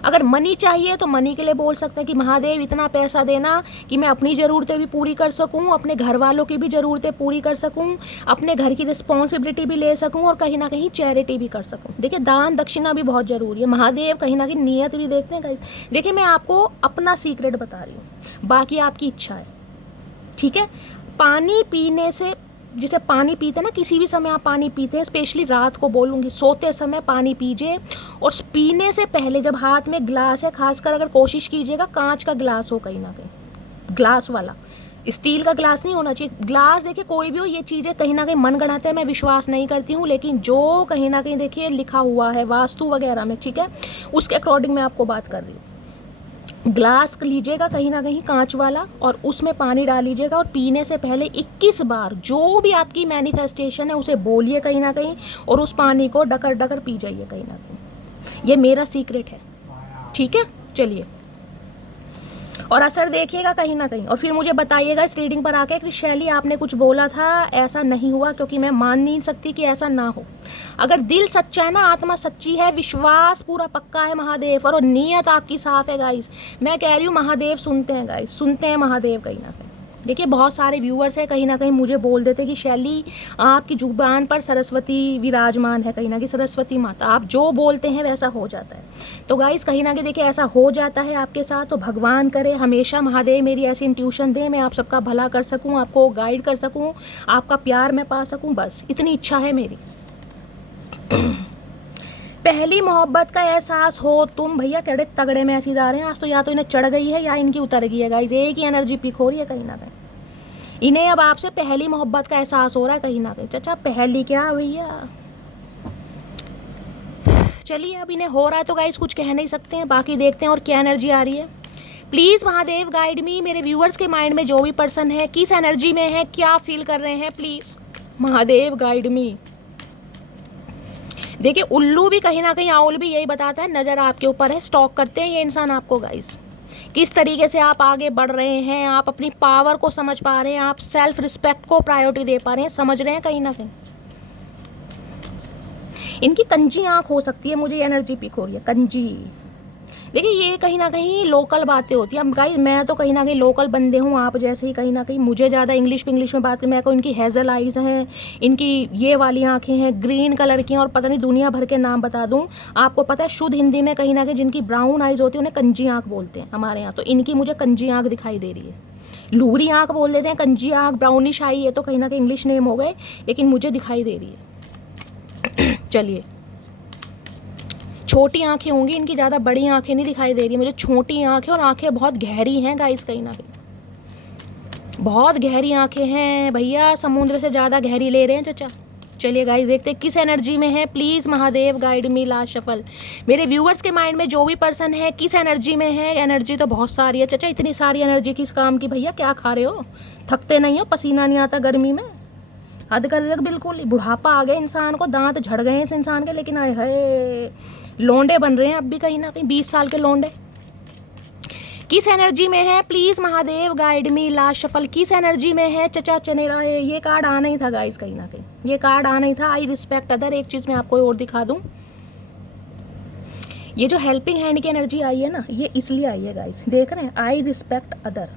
अगर मनी चाहिए तो मनी के लिए बोल सकते हैं कि महादेव इतना पैसा देना कि मैं अपनी ज़रूरतें भी पूरी कर सकूं, अपने घर वालों की भी ज़रूरतें पूरी कर सकूं, अपने घर की रिस्पॉन्सिबिलिटी भी ले सकूं, और कहीं ना कहीं चैरिटी भी कर सकूं। देखिए दान दक्षिणा भी बहुत ज़रूरी है, महादेव कहीं ना कहीं नियत भी देखते हैं गाइस। देखिए मैं आपको अपना सीक्रेट बता रही हूँ, बाकी आपकी इच्छा है, ठीक है। पानी पीने से, जिसे पानी पीते हैं ना, किसी भी समय आप पानी पीते हैं, स्पेशली रात को बोलूँगी, सोते समय पानी पीजिए। और पीने से पहले जब हाथ में ग्लास है, खासकर अगर कोशिश कीजिएगा कांच का ग्लास हो कहीं ना कहीं, ग्लास वाला, स्टील का ग्लास नहीं होना चाहिए। ग्लास देखिए कोई भी हो, ये चीज़ें कहीं ना कहीं मन गढ़ाते हैं, मैं विश्वास नहीं करती हूँ, लेकिन जो कहीं ना कहीं देखिए लिखा हुआ है वास्तु वगैरह में, ठीक है, उसके अकॉर्डिंग मैं आपको बात कर रही हूँ। ग्लास लीजिएगा कहीं ना कहीं कांच वाला, और उसमें पानी डाल लीजिएगा, और पीने से पहले 21 बार जो भी आपकी मैनिफेस्टेशन है उसे बोलिए कहीं ना कहीं, और उस पानी को डकर डकर पी जाइए कहीं ना कहीं। ये मेरा सीक्रेट है, ठीक है। चलिए, और असर देखिएगा कहीं ना कहीं, और फिर मुझे बताइएगा इस रीडिंग पर आके कि शैली आपने कुछ बोला था, ऐसा नहीं हुआ, क्योंकि मैं मान नहीं सकती कि ऐसा ना हो। अगर दिल सच्चा है ना, आत्मा सच्ची है, विश्वास पूरा पक्का है महादेव पर, और नीयत आपकी साफ है गाइस, मैं कह रही हूँ महादेव सुनते हैं गाइस, सुनते हैं महादेव कहीं ना कहीं। देखिए बहुत सारे व्यूअर्स हैं कहीं ना कहीं मुझे बोल देते कि शैली आपकी जुबान पर सरस्वती विराजमान है कहीं ना कहीं, सरस्वती माता, आप जो बोलते हैं वैसा हो जाता है। तो गाइस कहीं ना कहीं देखिए ऐसा हो जाता है आपके साथ, तो भगवान करे हमेशा महादेव मेरी ऐसी इंट्यूशन दे, मैं आप सबका भला कर सकूं, आपको गाइड कर सकूं, आपका प्यार मैं पा सकूं, बस इतनी इच्छा है मेरी। पहली मोहब्बत का एहसास हो तुम, भैया कड़े तगड़े मैसेज आ रहे हैं आज तो, या तो इन्हें चढ़ गई है या इनकी उतर गई है गाइस, एक ही एनर्जी पिक हो रही है कहीं ना कहीं। इन्हें अब आपसे पहली मोहब्बत का एहसास हो रहा है कहीं ना कहीं। चाचा पहली क्या भैया, चलिए अब इन्हें हो रहा है तो गाइस कुछ कह नहीं सकते हैं, बाकी देखते हैं और क्या एनर्जी आ रही है। प्लीज़ महादेव गाइड मी, मेरे व्यूअर्स के माइंड में जो भी पर्सन है किस एनर्जी में है, क्या फील कर रहे हैं, प्लीज़ महादेव गाइड मी। देखिए उल्लू भी कहीं ना कहीं, आउल भी यही बताता है, नज़र आपके ऊपर है, स्टॉक करते हैं ये इंसान आपको गाइस। किस तरीके से आप आगे बढ़ रहे हैं, आप अपनी पावर को समझ पा रहे हैं, आप सेल्फ रिस्पेक्ट को प्रायोरिटी दे पा रहे हैं, समझ रहे हैं कहीं ना कहीं। इनकी कंजी आँख हो सकती है, मुझे एनर्जी पिक हो रही है, कंजी। देखिए ये कहीं ना कहीं लोकल बातें होती हैं। अब गाइस मैं तो कहीं ना कहीं लोकल बंदे हूँ, आप जैसे ही कहीं ना कहीं मुझे ज़्यादा इंग्लिश में बात करें, मेरे को इनकी हेज़ल आइज़ हैं, इनकी ये वाली आँखें हैं, ग्रीन कलर की हैं, और पता नहीं दुनिया भर के नाम बता दूँ आपको। पता है शुद्ध हिंदी में कहीं ना कहीं जिनकी ब्राउन आइज़ होती है उन्हें कंजी आँख बोलते हैं हमारे यहाँ, तो इनकी मुझे कंजी आँख दिखाई दे रही है। लूरी आँख बोल देते हैं, कंजी आँख, ब्राउनिश आई, ये तो कहीं ना कहीं इंग्लिश नेम हो गए, लेकिन मुझे दिखाई दे रही है। चलिए छोटी आंखें होंगी इनकी, ज़्यादा बड़ी आंखें नहीं दिखाई दे रही मुझे, छोटी आंखें, और आंखें बहुत गहरी हैं गाइस, कहीं ना कहीं बहुत गहरी आंखें हैं भैया, समुद्र से ज़्यादा गहरी ले रहे हैं चाचा। चलिए गाइस देखते हैं किस एनर्जी में है, please Mahadev guide me last shuffle. मेरे व्यूअर्स के माइंड में जो भी पर्सन है किस एनर्जी में है। एनर्जी तो बहुत सारी है चाचा, इतनी सारी एनर्जी किस काम की भैया, क्या खा रहे हो, थकते नहीं हो, पसीना नहीं आता गर्मी में, हद कर रहे बिल्कुल ही। बुढ़ापा आ गया इंसान को, दांत झड़ गए हैं इस इंसान के, लेकिन आए हाय लोंडे बन रहे हैं अब भी कहीं ना कहीं, 20 साल के लोंडे। किस एनर्जी में है please Mahadev guide me last shuffle, किस एनर्जी में है चचा चनेरा। ये कार्ड आना ही था गाइस, कहीं ना कहीं ये कार्ड आना ही था। I respect other. एक चीज़ मैं आपको और दिखा दूं, ये जो हेल्पिंग हैंड की एनर्जी आई है ना, ये इसलिए आई है गाइस, देख रहे हैं, आई रिस्पेक्ट अदर।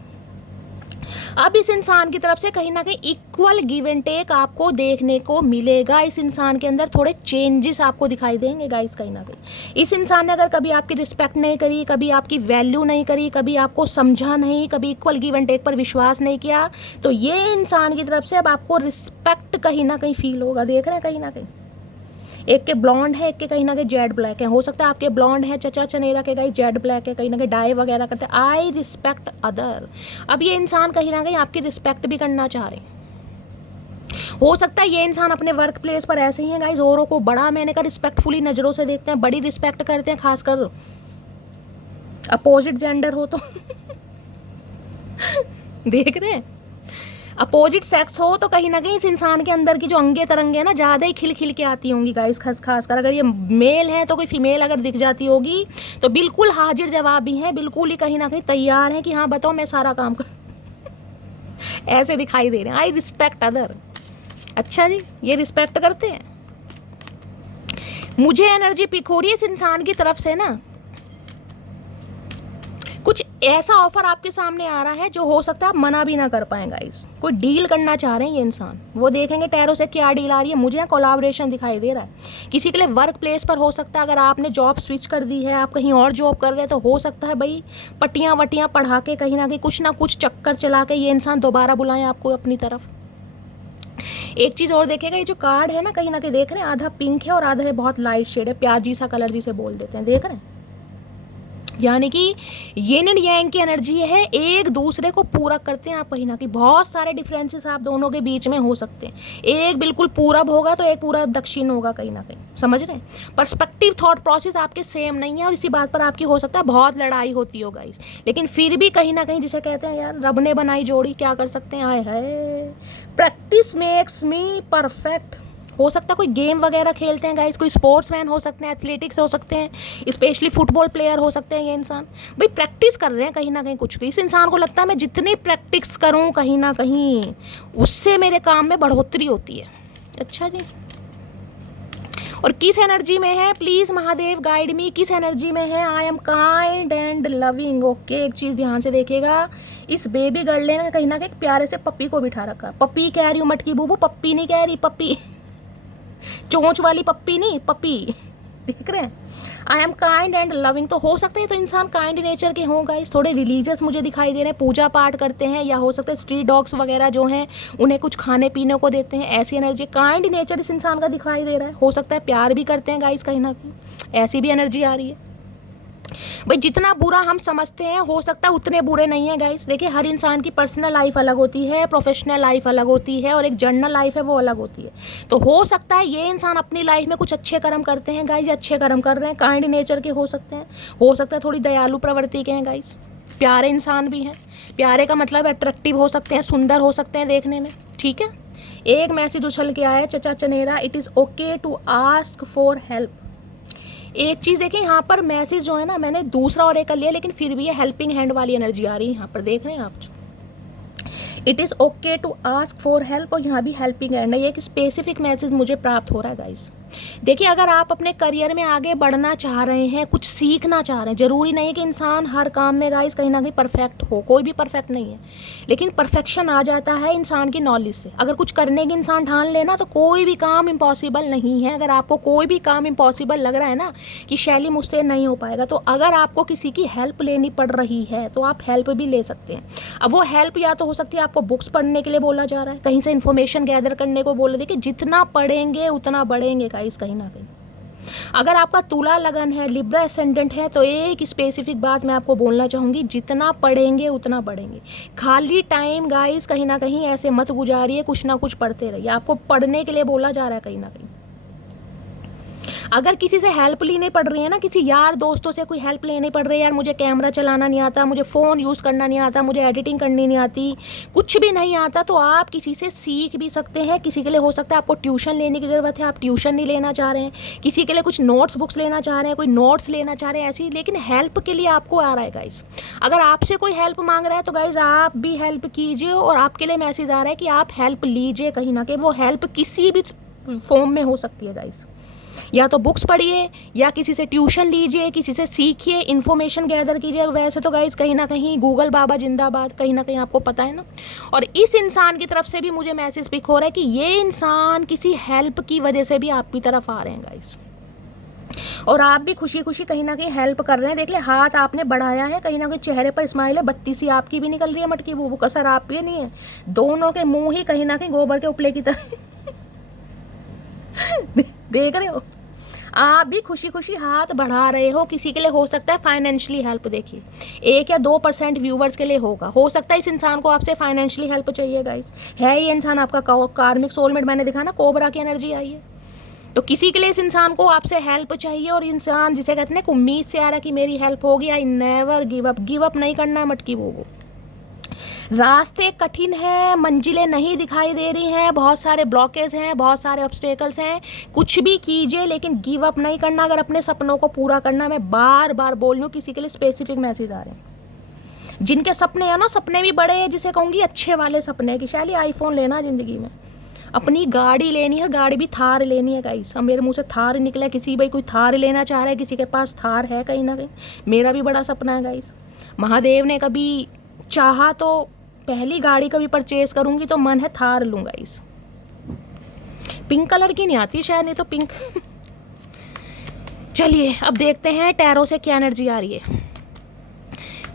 अब इस इंसान की तरफ से कहीं ना कहीं इक्वल गिव एंड टेक आपको देखने को मिलेगा। इस इंसान के अंदर थोड़े चेंजेस आपको दिखाई देंगे गाइस, कहीं ना कहीं। इस इंसान ने अगर कभी आपकी रिस्पेक्ट नहीं करी, कभी आपकी वैल्यू नहीं करी, कभी आपको समझा नहीं, कभी इक्वल गिव एंड टेक पर विश्वास नहीं किया, तो ये इंसान की तरफ से अब आपको रिस्पेक्ट कहीं ना कहीं फील होगा। देख रहे हैं कहीं ना कहीं, एक के ब्लॉन्ड है, एक के कहीं ना कहीं जेड ब्लैक है। हो सकता है आपके ब्लॉन्ड है चचा चनेरा के गाइस, जेड ब्लैक है, कहीं ना कहीं डाई वगैरह करते हैं। I respect other. अब ये इंसान कहीं ना कहीं आपकी रिस्पेक्ट भी करना चाह रहे हैं। हो सकता है ये इंसान अपने वर्क प्लेस पर ऐसे ही है गाइस, औरों को बड़ा मैंने का रिस्पेक्टफुली नज़रों से देखते हैं, बड़ी रिस्पेक्ट करते हैं, खासकर अपोजिट जेंडर हो तो देख रहे हैं, अपोजिट सेक्स हो तो कहीं ना कहीं इस इंसान के अंदर की जो अंगे तरंगे हैं ना, ज़्यादा ही खिल खिल के आती होंगी गाइस। खासकर अगर ये मेल है तो कोई फीमेल अगर दिख जाती होगी तो बिल्कुल हाजिर जवाबी है, बिल्कुल ही कहीं ना कहीं तैयार है कि हाँ बताओ मैं सारा काम कर ऐसे दिखाई दे रहे हैं। I respect other. अच्छा जी, ये रिस्पेक्ट करते हैं। मुझे एनर्जी पिक हो रही है इस इंसान की तरफ से ना, कुछ ऐसा ऑफर आपके सामने आ रहा है जो हो सकता है आप मना भी ना कर पाएं गाइस। कोई डील करना चाह रहे हैं ये इंसान, वो देखेंगे टैरो से क्या डील आ रही है। मुझे कोलैबोरेशन दिखाई दे रहा है किसी के लिए वर्क प्लेस पर। हो सकता है अगर आपने जॉब स्विच कर दी है, आप कहीं और जॉब कर रहे हैं, तो हो सकता है भाई पट्टियाँ वट्टियाँ पढ़ा के कहीं ना कुछ चक्कर चला के ये इंसान दोबारा बुलाएं आपको अपनी तरफ। एक चीज़ और देखेगा, ये जो कार्ड है ना कहीं ना कहीं देख रहे हैं, आधा पिंक है और आधा है बहुत लाइट शेड है, प्याजी सा कलर जिसे बोल देते हैं, देख रहे हैं। यानी कि यिन एंड यांग की एनर्जी है, एक दूसरे को पूरक करते हैं आप कहीं ना कहीं। बहुत सारे डिफरेंसेस आप दोनों के बीच में हो सकते हैं, एक बिल्कुल पूरब होगा तो एक पूरा दक्षिण होगा कहीं ना कहीं, समझ रहे हैं। पर्सपेक्टिव थॉट प्रोसेस आपके सेम नहीं है, और इसी बात पर आपकी हो सकता है बहुत लड़ाई होती हो गाइस, लेकिन फिर भी कहीं ना कहीं जिसे कहते हैं यार रब ने बनाई जोड़ी, क्या कर सकते हैं। आए है प्रैक्टिस मेक्स मी परफेक्ट। हो सकता है कोई गेम वगैरह खेलते हैं गाइस, कोई स्पोर्ट्समैन हो सकते हैं, एथलेटिक्स हो सकते हैं, स्पेशली फुटबॉल प्लेयर हो सकते हैं। ये इंसान भाई प्रैक्टिस कर रहे हैं कहीं ना कहीं कुछ। इस इंसान को लगता है मैं जितनी प्रैक्टिस करूं कहीं ना कहीं उससे मेरे काम में बढ़ोतरी होती है। अच्छा जी, और किस एनर्जी में है प्लीज़ महादेव गाइड मी, किस एनर्जी में है। I am kind and loving. Okay, एक चीज़ ध्यान से देखिएगा, इस बेबी गर्ल ने कहीं ना कहीं प्यारे से पप्पी को बिठा रखा। पप्पी कह रही हूँ, मटकी बूबू, पप्पी नहीं कह रही, पप्पी चोंच वाली पप्पी नहीं, पप्पी। देख रहे हैं, I am kind and loving. तो हो सकता है तो इंसान काइंड नेचर के हों गाइस, थोड़े रिलीजियस मुझे दिखाई दे रहे हैं, पूजा पाठ करते हैं, या हो सकता है स्ट्रीट डॉग्स वगैरह जो हैं उन्हें कुछ खाने पीने को देते हैं, ऐसी एनर्जी। काइंड नेचर इस इंसान का दिखाई दे रहा है। हो सकता है प्यार भी करते हैं गाइस कहीं ना कहीं, ऐसी भी एनर्जी आ रही है। भाई जितना बुरा हम समझते हैं हो सकता है उतने बुरे नहीं है गाइस। देखिए हर इंसान की पर्सनल लाइफ अलग होती है, प्रोफेशनल लाइफ अलग होती है, और एक जर्नल लाइफ है वो अलग होती है। तो हो सकता है ये इंसान अपनी लाइफ में कुछ अच्छे कर्म करते हैं गाइस, अच्छे कर्म कर रहे हैं, काइंड नेचर के हो सकते हैं, हो सकता है थोड़ी दयालु प्रवृत्ति के हैं गाइस, प्यारे इंसान भी हैं। प्यारे का मतलब अट्रैक्टिव हो सकते हैं, सुंदर हो सकते हैं देखने में, ठीक है। एक मैसेज उछल के आया चचा चनेरा, it is okay to ask for help. एक चीज़ देखिए यहाँ पर मैसेज जो है ना, मैंने दूसरा और एक कर लिया, लेकिन फिर भी ये हेल्पिंग हैंड वाली एनर्जी आ रही है यहाँ पर, देख रहे हैं आप। It is okay to ask for help, और यहाँ भी हेल्पिंग हैंड है। ये एक स्पेसिफिक मैसेज मुझे प्राप्त हो रहा है गाइस। देखिए अगर आप अपने करियर में आगे बढ़ना चाह रहे हैं, कुछ सीखना चाह रहे हैं, ज़रूरी नहीं है कि इंसान हर काम में गाइस कहीं ना कहीं परफेक्ट हो, कोई भी परफेक्ट नहीं है, लेकिन परफेक्शन आ जाता है इंसान की नॉलेज से। अगर कुछ करने की इंसान ठान लेना तो कोई भी काम इम्पॉसिबल नहीं है। अगर आपको कोई भी काम इम्पॉसिबल लग रहा है ना कि शैली मुझसे नहीं हो पाएगा, तो अगर आपको किसी की हेल्प लेनी पड़ रही है तो आप हेल्प भी ले सकते हैं। अब वो हेल्प या तो हो सकती है आपको बुक्स पढ़ने के लिए बोला जा रहा है, कहीं से इन्फॉर्मेशन गैदर करने को बोला। देखिए जितना पढ़ेंगे उतना बढ़ेंगे गाइस कहीं ना कहीं। अगर आपका तुला लगन है, लिब्रा एसेंडेंट है, तो एक स्पेसिफिक बात मैं आपको बोलना चाहूँगी, जितना पढ़ेंगे उतना बढ़ेंगे। खाली टाइम गाइस कहीं ना कहीं ऐसे मत गुजारिए, कुछ ना कुछ पढ़ते रहिए। आपको पढ़ने के लिए बोला जा रहा है कहीं ना कहीं। अगर किसी से हेल्प लेनी पड़ रही है ना, किसी यार दोस्तों से कोई हेल्प लेनी पड़ रही है, यार मुझे कैमरा चलाना नहीं आता, मुझे फ़ोन यूज़ करना नहीं आता, मुझे एडिटिंग करनी नहीं आती, कुछ भी नहीं आता, तो आप किसी से सीख भी सकते हैं। किसी के लिए हो सकता है आपको ट्यूशन लेने की ज़रूरत है, आप ट्यूशन नहीं लेना चाह रहे हैं। किसी के लिए कुछ नोट्स बुक्स लेना चाह रहे हैं, कोई नोट्स लेना चाह रहे हैं ऐसी, लेकिन हेल्प के लिए आपको आ रहा है गाइस। अगर आपसे कोई हेल्प मांग रहा है तो गाइस आप भी हेल्प कीजिए, और आपके लिए मैसेज आ रहा है कि आप हेल्प लीजिए कहीं ना कहीं। वो हेल्प किसी भी फॉर्म में हो सकती है गाइस, या तो बुक्स पढ़िए, या किसी से ट्यूशन लीजिए, किसी से सीखिए, इन्फॉर्मेशन गैदर कीजिए। वैसे तो गाइस कहीं ना कहीं गूगल बाबा जिंदाबाद, कहीं ना कहीं आपको पता है ना। और इस इंसान की तरफ से भी मुझे मैसेज पिक हो रहा है कि ये इंसान किसी हेल्प की वजह से भी आपकी तरफ आ रहे हैं गाइस, और आप भी खुशी खुशी कहीं ना कहीं हेल्प कर रहे हैं। देख ले हाथ आपने बढ़ाया है, कहीं ना कहीं चेहरे पर स्माइल है, बत्ती सी आपकी भी निकल रही है, मटकी वो कसर आपकी नहीं है, दोनों के मुंह ही कहीं ना कहीं गोबर के उपले की तरह देख रहे हो, आप भी खुशी खुशी हाथ बढ़ा रहे हो। किसी के लिए हो सकता है फाइनेंशियली हेल्प, देखिए 1 या 2% व्यूवर्स के लिए होगा, हो सकता है इस इंसान को आपसे फाइनेंशियली हेल्प चाहिए गाइस। है ये इंसान आपका कार्मिक सोलमेट, मैंने देखा ना कोबरा की एनर्जी आई है, तो किसी के लिए इस इंसान को आपसे हेल्प चाहिए। और इंसान जिसे कहते हैं उम्मीद से आ रहा है कि मेरी हेल्प होगी, आई नेवर गिव अप नहीं करना है मटकी वो। रास्ते कठिन हैं, मंजिलें नहीं दिखाई दे रही हैं, बहुत सारे ब्लॉकेज हैं, बहुत सारे ऑब्स्टेकल्स हैं, कुछ भी कीजिए लेकिन गिव अप नहीं करना अगर अपने सपनों को पूरा करना। मैं बार बार बोल रही हूँ, किसी के लिए स्पेसिफिक मैसेज आ रहे हैं जिनके सपने हैं ना, सपने भी बड़े हैं, जिसे कहूँगी अच्छे वाले सपने कि शैली आईफोन लेना ज़िंदगी में, अपनी गाड़ी लेनी है, गाड़ी भी थार लेनी है गाइस। अब मेरे मुंह से थार निकला, किसी भाई कोई थार लेना चाह रहा है, किसी के पास थार है कहीं ना कहीं, मेरा भी बड़ा सपना है गाइस। महादेव ने कभी चाहा तो पहली गाड़ी कभी परचेज करूंगी तो मन है थार लूँगा इस पिंक कलर की, नहीं आती शायद, नहीं तो पिंक चलिए अब देखते हैं टैरो से क्या एनर्जी आ रही है।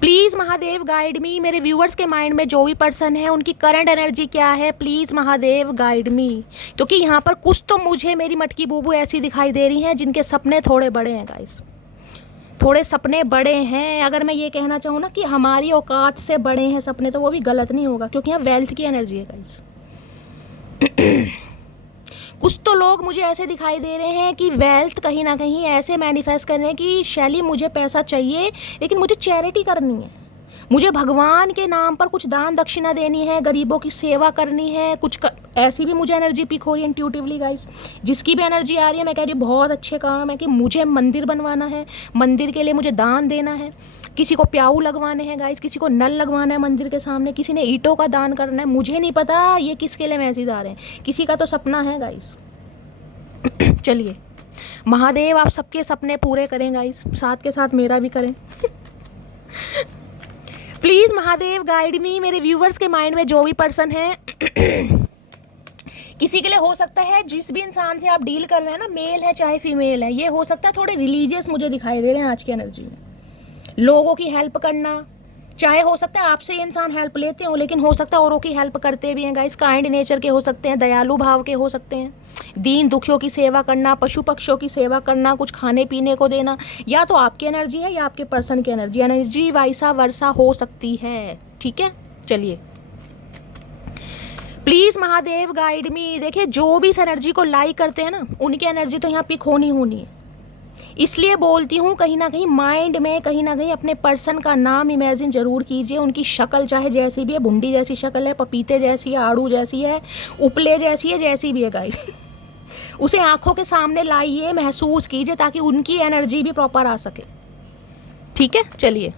प्लीज़ महादेव गाइड मी, मेरे व्यूअर्स के माइंड में जो भी पर्सन है उनकी करंट एनर्जी क्या है, प्लीज़ महादेव गाइड मी। क्योंकि यहाँ पर कुछ तो मुझे मेरी मटकी बूबू ऐसी दिखाई दे रही हैं जिनके सपने थोड़े बड़े हैं गाइस, थोड़े सपने बड़े हैं। अगर मैं ये कहना चाहूँ ना कि हमारी औकात से बड़े हैं सपने, तो वो भी गलत नहीं होगा, क्योंकि यहाँ वेल्थ की एनर्जी है गाइस। कुछ तो लोग मुझे ऐसे दिखाई दे रहे हैं कि वेल्थ कहीं ना कहीं ऐसे मैनिफेस्ट करने की, शैली मुझे पैसा चाहिए लेकिन मुझे चैरिटी करनी है, मुझे भगवान के नाम पर कुछ दान दक्षिणा देनी है, गरीबों की सेवा करनी है, ऐसी भी मुझे एनर्जी पिक हो रही है इंट्यूटिवली गाइस। जिसकी भी एनर्जी आ रही है मैं कह रही हूँ बहुत अच्छे काम है कि मुझे मंदिर बनवाना है, मंदिर के लिए मुझे दान देना है, किसी को प्याऊ लगवाने हैं गाइस, किसी को नल लगवाना है मंदिर के सामने, किसी ने ईंटों का दान करना है। मुझे नहीं पता ये किसके लिए मैसेज आ रहे हैं, किसी का तो सपना है गाइस। चलिए महादेव आप सबके सपने पूरे करें गाइस, साथ के साथ मेरा भी करें। प्लीज़ महादेव गाइड मी, मेरे व्यूवर्स के माइंड में जो भी पर्सन है किसी के लिए हो सकता है, जिस भी इंसान से आप डील कर रहे हैं ना, मेल है चाहे फीमेल है, ये हो सकता है थोड़े रिलीजियस मुझे दिखाई दे रहे हैं आज की एनर्जी में। लोगों की हेल्प करना, चाहे हो सकता है आपसे ये इंसान हेल्प लेते हो, लेकिन हो सकता है औरों की हेल्प करते भी हैं गाइस। काइंड नेचर के हो सकते हैं, दयालु भाव के हो सकते हैं, दीन दुखियों की सेवा करना, पशु पक्षियों की सेवा करना, कुछ खाने पीने को देना, या तो आपकी एनर्जी है या आपके पर्सन की एनर्जी वैसा वर्षा हो सकती है। ठीक है, चलिए प्लीज महादेव गाइड मी। देखिए जो भी इस एनर्जी को लाइक करते हैं ना, उनकी एनर्जी तो यहाँ पिक होनी है। इसलिए बोलती हूँ कहीं ना कहीं माइंड में कहीं ना कहीं अपने पर्सन का नाम इमेजिन जरूर कीजिए। उनकी शक्ल चाहे जैसी भी है, भुंडी जैसी शक्ल है, पपीते जैसी है, आड़ू जैसी है, उपले जैसी है, जैसी भी है गाइस उसे आंखों के सामने लाइए, महसूस कीजिए, ताकि उनकी एनर्जी भी प्रॉपर आ सके। ठीक है, चलिए।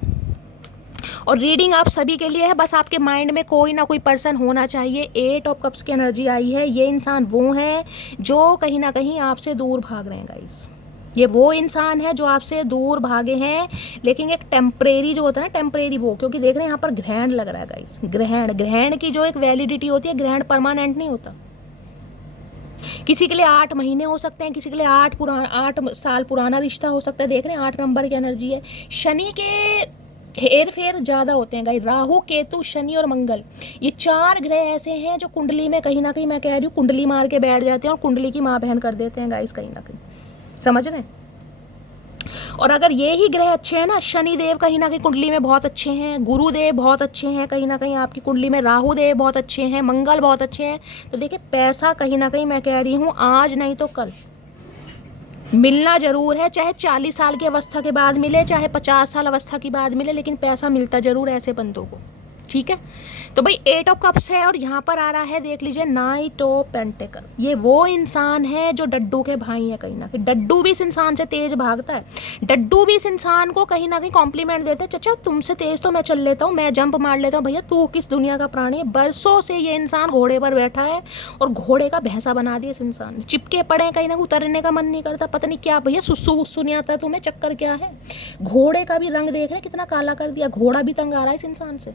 और रीडिंग आप सभी के लिए है, बस आपके माइंड में कोई ना कोई पर्सन होना चाहिए। 8 ऑफ कप्स की एनर्जी आई है। ये इंसान वो है जो कहीं ना कहीं आपसे दूर भाग रहे हैं गाइस। ये वो इंसान है जो आपसे दूर भागे हैं, लेकिन एक टेम्परेरी जो होता है ना, टेम्परेरी वो, क्योंकि देख रहे हैं यहाँ पर ग्रहण लग रहा है गाइस। ग्रहण की जो एक वैलिडिटी होती है, ग्रहण परमानेंट नहीं होता। किसी के लिए 8 महीने हो सकते हैं, किसी के लिए 8 साल पुराना रिश्ता हो सकता है। देख रहे हैं 8 नंबर की एनर्जी है। शनि के हेर फेर ज़्यादा होते हैं गाइस। राहु, केतु, शनि और मंगल, ये 4 ग्रह ऐसे हैं जो कुंडली में कहीं ना कहीं, मैं कह रही हूँ, कुंडली मार के बैठ जाते हैं और कुंडली की माँ बहन कर देते हैं गाइस, कहीं ना कहीं। समझ रहे हैं? और अगर ये ही ग्रह अच्छे हैं ना, शनि देव कहीं ना कहीं कुंडली में बहुत अच्छे हैं, गुरुदेव बहुत अच्छे हैं कहीं ना कहीं आपकी कुंडली में, राहु देव बहुत अच्छे हैं, मंगल बहुत अच्छे हैं, तो देखिए पैसा कहीं ना कहीं, मैं कह रही हूँ आज नहीं तो कल मिलना जरूर है। चाहे 40 साल की अवस्था के बाद मिले, चाहे 50 साल अवस्था के बाद मिले, लेकिन पैसा मिलता जरूर है ऐसे बंदों को। ठीक है, तो भाई 8 ऑफ कप्स है और यहाँ पर आ रहा है, देख लीजिए, नाइट ऑफ पेंटिकल। ये वो इंसान है जो डड्डू के भाई है कहीं ना कहीं। डड्डू भी इस इंसान से तेज भागता है। डड्डू भी इस इंसान को कहीं ना कहीं कॉम्प्लीमेंट देते हैं, चाचा तुमसे तेज तो मैं चल लेता हूँ, मैं जंप मार लेता हूँ, भैया तू किस दुनिया का प्राणी है। बरसों से ये इंसान घोड़े पर बैठा है और घोड़े का भैंसा बना दिया इस इंसान ने। चिपके पड़े कहीं ना, उतरने का मन नहीं करता, पता नहीं क्या भैया, सुसु वुस्सु नहीं आता तुम्हें, चक्कर क्या है। घोड़े का भी रंग देख रहे कितना काला कर दिया, घोड़ा भी तंग आ रहा है इस इंसान से।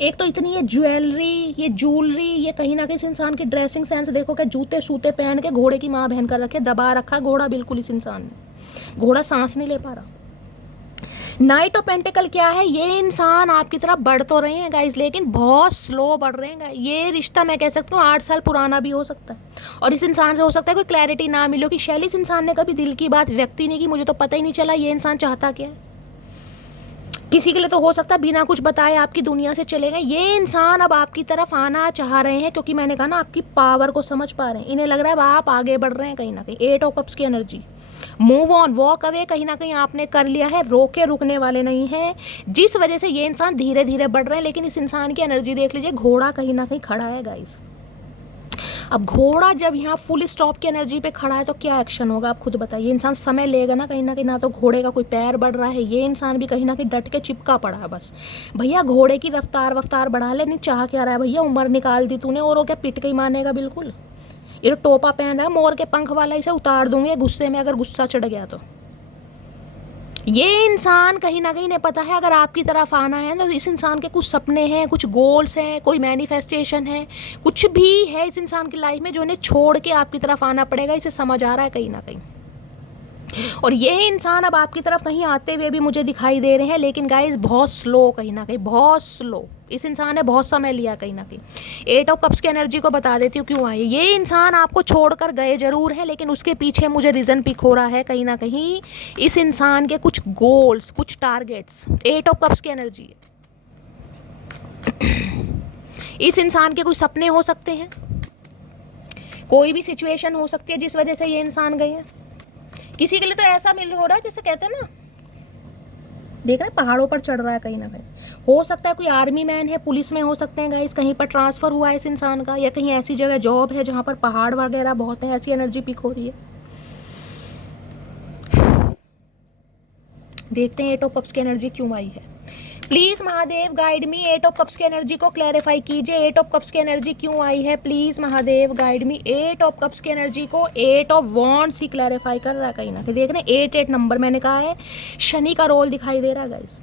एक तो इतनी ये ज्वेलरी, ये कहीं ना कहीं इस इंसान की ड्रेसिंग सेंस देखो, क्या जूते सूते पहन के घोड़े की माँ बहन कर रखे, दबा रखा घोड़ा बिल्कुल इस इंसान ने। घोड़ा सांस नहीं ले पा रहा। नाइट ऑफ पेंटिकल क्या है, ये इंसान आपकी तरफ बढ़ तो रहे हैं गाइस, लेकिन बहुत स्लो बढ़ रहे हैं। ये रिश्ता मैं कह सकती हूँ 8 साल पुराना भी हो सकता है, और इस इंसान से हो सकता है कोई क्लैरिटी ना मिलो कि शैली इस इंसान ने कभी दिल की बात व्यक्त ही नहीं की, मुझे तो पता ही नहीं चला ये इंसान चाहता क्या है। किसी के लिए तो हो सकता है बिना कुछ बताए आपकी दुनिया से चले गए। ये इंसान अब आपकी तरफ आना चाह रहे हैं, क्योंकि मैंने कहा ना आपकी पावर को समझ पा रहे हैं। इन्हें लग रहा है आप आगे बढ़ रहे हैं कहीं ना कहीं। 8 ऑफ कप्स की energy, move on, walk away, कहीं ना कहीं आपने कर लिया है, रोके रुकने वाले नहीं है, जिस वजह से ये इंसान धीरे धीरे बढ़ रहे हैं। लेकिन इस इंसान की एनर्जी देख लीजिए, घोड़ा कहीं ना कहीं खड़ा है गाइस। अब घोड़ा जब यहाँ फुल स्टॉप की एनर्जी पे खड़ा है तो क्या एक्शन होगा आप खुद बताइए। इंसान समय लेगा ना कहीं ना तो घोड़े का कोई पैर बढ़ रहा है, ये इंसान भी कहीं ना कहीं डट के चिपका पड़ा है। बस भैया घोड़े की रफ्तार बढ़ा ले, नहीं चाह क्या रहा है भैया, उम्र निकाल दी तूने, और वो क्या पिट के ही मानेगा बिल्कुल। ये तो टोपा पहन रहा है मोर के पंख वाला, इसे उतार दूंगे गुस्से में अगर गुस्सा चढ़ गया तो। ये इंसान कहीं ना कहीं ने पता है अगर आपकी तरफ आना है तो इस इंसान के कुछ सपने हैं, कुछ गोल्स हैं, कोई मैनिफेस्टेशन है, कुछ भी है इस इंसान की लाइफ में जो इन्हें छोड़ के आपकी तरफ आना पड़ेगा। इसे समझ आ रहा है कहीं ना कहीं। और ये इंसान अब आपकी तरफ कहीं आते हुए भी मुझे दिखाई दे रहे हैं, लेकिन गाइस बहुत स्लो, कहीं ना कहीं बहुत स्लो। इस इंसान ने बहुत समय लिया कहीं ना कहीं। 8 ऑफ कप्स की एनर्जी को बता देती हूँ क्यों आई। ये इंसान आपको छोड़कर गए जरूर है, लेकिन उसके पीछे मुझे रीज़न पिक हो रहा है कहीं ना कहीं इस इंसान के कुछ गोल्स, कुछ टारगेट्स। 8 ऑफ कप्स की एनर्जी है। इस इंसान के कुछ सपने हो सकते हैं, कोई भी सिचुएशन हो सकती है जिस वजह से ये इंसान गए हैं। किसी के लिए तो ऐसा मिल हो रहा है जैसे कहते हैं ना, देख रहे हैं पहाड़ों पर चढ़ रहा है कहीं ना कहीं। हो सकता है कोई आर्मी मैन है, पुलिस में हो सकते हैं गाइस, कहीं पर ट्रांसफर हुआ है इस इंसान का, या कहीं ऐसी जगह जॉब है जहां पर पहाड़ वगैरह बहुत हैं, ऐसी एनर्जी पिक हो रही है। देखते हैं 8 ऑफ कप्स की एनर्जी क्यों आई है। Please Mahadev guide me, 8 of cups की एनर्जी को क्लैरिफाई कीजिए। 8 ऑफ कप्स की एनर्जी क्यों आई है, please Mahadev guide me. 8 of cups की एनर्जी को 8 ऑफ वॉन्ड्स ही क्लैरिफाई कर रहा है कहीं ना कहीं। देख रहे हैं 8 नंबर, मैंने कहा है शनि का रोल दिखाई दे रहा है गाइस।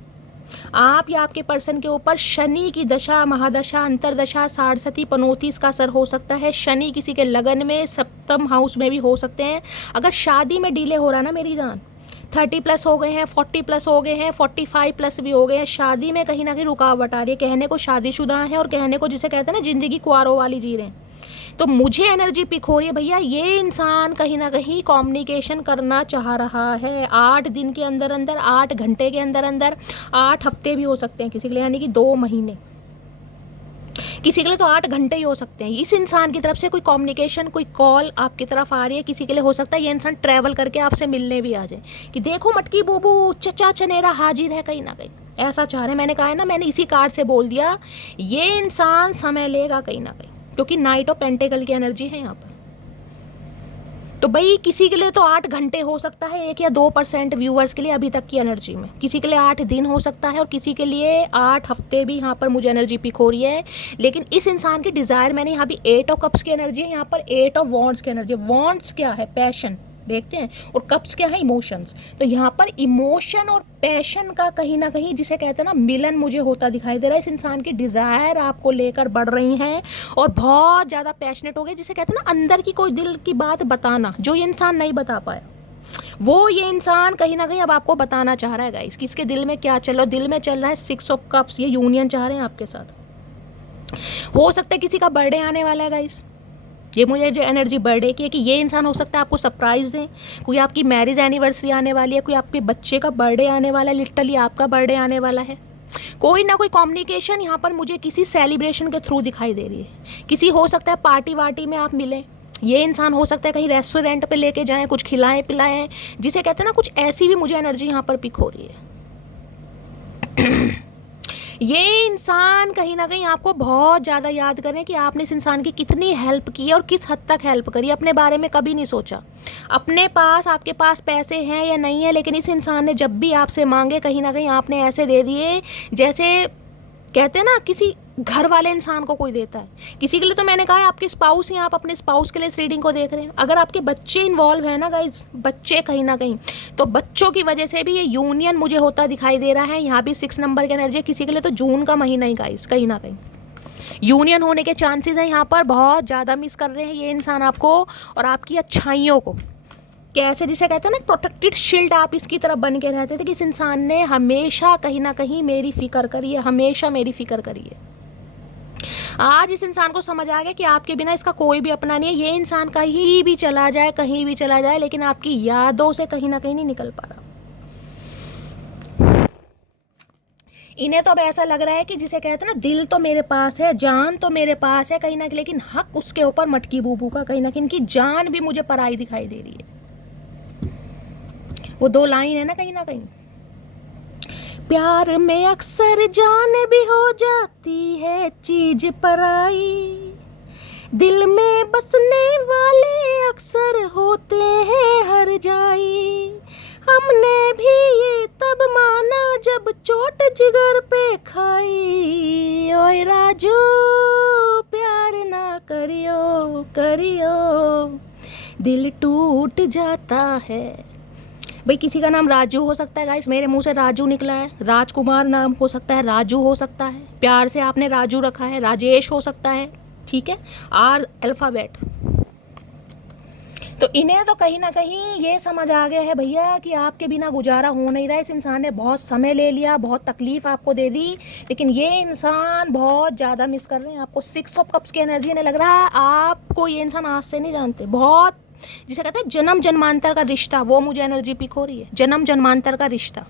आप या आपके पर्सन के ऊपर शनि की दशा, महादशा, अंतरदशा, साढ़सती, पनौती इसका असर हो सकता है। शनि किसी के लगन में, सप्तम हाउस में भी हो सकते हैं। अगर शादी में डिले हो रहा है ना मेरी जान, 30+ हो गए हैं, 40+ हो गए हैं, 45+ भी हो गए हैं। शादी में कहीं ना कहीं रुकावट आ रही है। कहने को शादीशुदा है और कहने को जिसे कहते हैं ना जिंदगी कुंवारों वाली जी रहे हैं। तो मुझे एनर्जी पिक हो रही है भैया, ये इंसान कहीं ना कहीं कम्युनिकेशन करना चाह रहा है 8 दिन के अंदर अंदर, 8 घंटे के अंदर अंदर, 8 हफ्ते भी हो सकते हैं किसी के लिए, यानी कि 2 महीने, किसी के लिए तो 8 घंटे ही हो सकते हैं। इस इंसान की तरफ से कोई कम्युनिकेशन, कोई कॉल आपकी तरफ आ रही है। किसी के लिए हो सकता है ये इंसान ट्रैवल करके आपसे मिलने भी आ जाए कि देखो मटकी बूबू चचा चनेरा हाजिर है, कहीं ना कहीं ऐसा चाह रहे हैं। मैंने कहा है ना, मैंने इसी कार्ड से बोल दिया ये इंसान समय लेगा कहीं ना कहीं, क्योंकि नाइट ऑफ पेंटिकल की एनर्जी है यहाँ पर। तो भाई किसी के लिए तो 8 घंटे हो सकता है, 1 या 2% व्यूअर्स के लिए अभी तक की एनर्जी में। किसी के लिए 8 दिन हो सकता है और किसी के लिए 8 हफ्ते भी यहाँ पर मुझे एनर्जी पिक हो रही है। लेकिन इस इंसान की डिज़ायर, मैंने यहाँ भी 8 ऑफ कप्स की एनर्जी है, यहाँ पर 8 ऑफ वॉन्ड्स की एनर्जी। वॉन्ड्स क्या है? पैशन, देखते हैं, और कप्स क्या है? इमोशंस। तो यहाँ पर इमोशन और पैशन का कहीं ना कहीं जिसे कहते हैं ना मिलन मुझे होता दिखाई दे रहा है। इस इंसान की डिज़ायर आपको लेकर बढ़ रही हैं और बहुत ज़्यादा पैशनेट हो गए, जिसे कहते हैं ना अंदर की कोई दिल की बात बताना, जो ये इंसान नहीं बता पाया, वो ये इंसान कहीं ना कहीं अब आपको बताना चाह रहा है गाइस। किसके दिल में क्या चल रहा है? दिल में चल रहा है 6 ऑफ कप्स। ये यूनियन चाह रहे हैं आपके साथ। हो सकता है किसी का बर्थडे आने वाला है गाइस। ये मुझे जो एनर्जी बर्थडे की है कि ये इंसान हो सकता है आपको सरप्राइज़ दें। कोई आपकी मैरिज एनिवर्सरी आने वाली है, कोई आपके बच्चे का बर्थडे आने वाला है, लिटरली आपका बर्थडे आने वाला है। कोई ना कोई कम्युनिकेशन यहाँ पर मुझे किसी सेलिब्रेशन के थ्रू दिखाई दे रही है। किसी हो सकता है पार्टी वार्टी में आप मिलें, ये इंसान हो सकता है कहीं रेस्टोरेंट पे लेके जाएं, कुछ खिलाएं पिलाएं, जिसे कहते हैं ना कुछ ऐसी भी मुझे एनर्जी यहाँ पर पिक हो रही है। ये इंसान कहीं ना कहीं आपको बहुत ज़्यादा याद करें कि आपने इस इंसान की कितनी हेल्प की और किस हद तक हेल्प करी। अपने बारे में कभी नहीं सोचा, अपने पास आपके पास पैसे हैं या नहीं है, लेकिन इस इंसान ने जब भी आपसे मांगे कहीं ना कहीं आपने ऐसे दे दिए जैसे कहते हैं ना किसी घर वाले इंसान को कोई देता है। किसी के लिए तो मैंने कहा है आपके स्पाउस ही, आप अपने स्पाउस के लिए इस रीडिंग को देख रहे हैं। अगर आपके बच्चे इन्वॉल्व है ना गाइज, बच्चे कहीं ना कहीं, तो बच्चों की वजह से भी ये यूनियन मुझे होता दिखाई दे रहा है। यहाँ भी 6 नंबर की एनर्जी। किसी के लिए तो जून का महीना ही गाइज, कहीं ना कहीं यूनियन होने के चांसेस हैं यहाँ पर। बहुत ज़्यादा मिस कर रहे हैं ये इंसान आपको और आपकी अच्छाइयों को। कैसे जिसे कहते हैं ना प्रोटेक्टेड शील्ड आप इसकी तरफ बन के रहते थे कि इस इंसान ने हमेशा कहीं ना कहीं मेरी फिक्र करी है, हमेशा मेरी फिक्र करी है। आज इस इंसान को समझ आ गया कि आपके बिना इसका कोई भी अपना नहीं है। ये इंसान कहीं भी चला जाए, कहीं भी चला जाए, लेकिन आपकी यादों से कहीं ना कहीं नहीं निकल पा रहा। इन्हें तो अब ऐसा लग रहा है कि जिसे कहते हैं ना दिल तो मेरे पास है, जान तो मेरे पास है कहीं ना कहीं, लेकिन हक उसके ऊपर मटकी बूबू का। कहीं ना कहीं इनकी जान भी मुझे पराई दिखाई दे रही है। वो 2 लाइन है ना कहीं ना कहीं, प्यार में अक्सर जान भी हो जाती है चीज पराई, दिल में बसने वाले अक्सर होते हैं हर जाई। हमने भी ये तब माना जब चोट जिगर पे खाई, ओए राजू प्यार ना करियो करियो, दिल टूट जाता है। भाई किसी का नाम राजू हो सकता है गाइस, मेरे मुंह से राजू निकला है। राजकुमार नाम हो सकता है, राजू हो सकता है, प्यार से आपने राजू रखा है, राजेश हो सकता है, ठीक है, R अल्फ़ाबेट। तो इन्हें तो कहीं ना कहीं ये समझ आ गया है भैया कि आपके बिना गुजारा हो नहीं रहा है। इस इंसान ने बहुत समय ले लिया, बहुत तकलीफ आपको दे दी, लेकिन ये इंसान बहुत ज़्यादा मिस कर रहे हैं आपको। 6 ऑफ कप्स की एनर्जी ने लग रहा है आपको ये इंसान आज से नहीं जानते। बहुत जिसे कहते हैं जन्म जन्मांतर का रिश्ता, वो मुझे एनर्जी पिक हो रही है। जन्म जन्मांतर का रिश्ता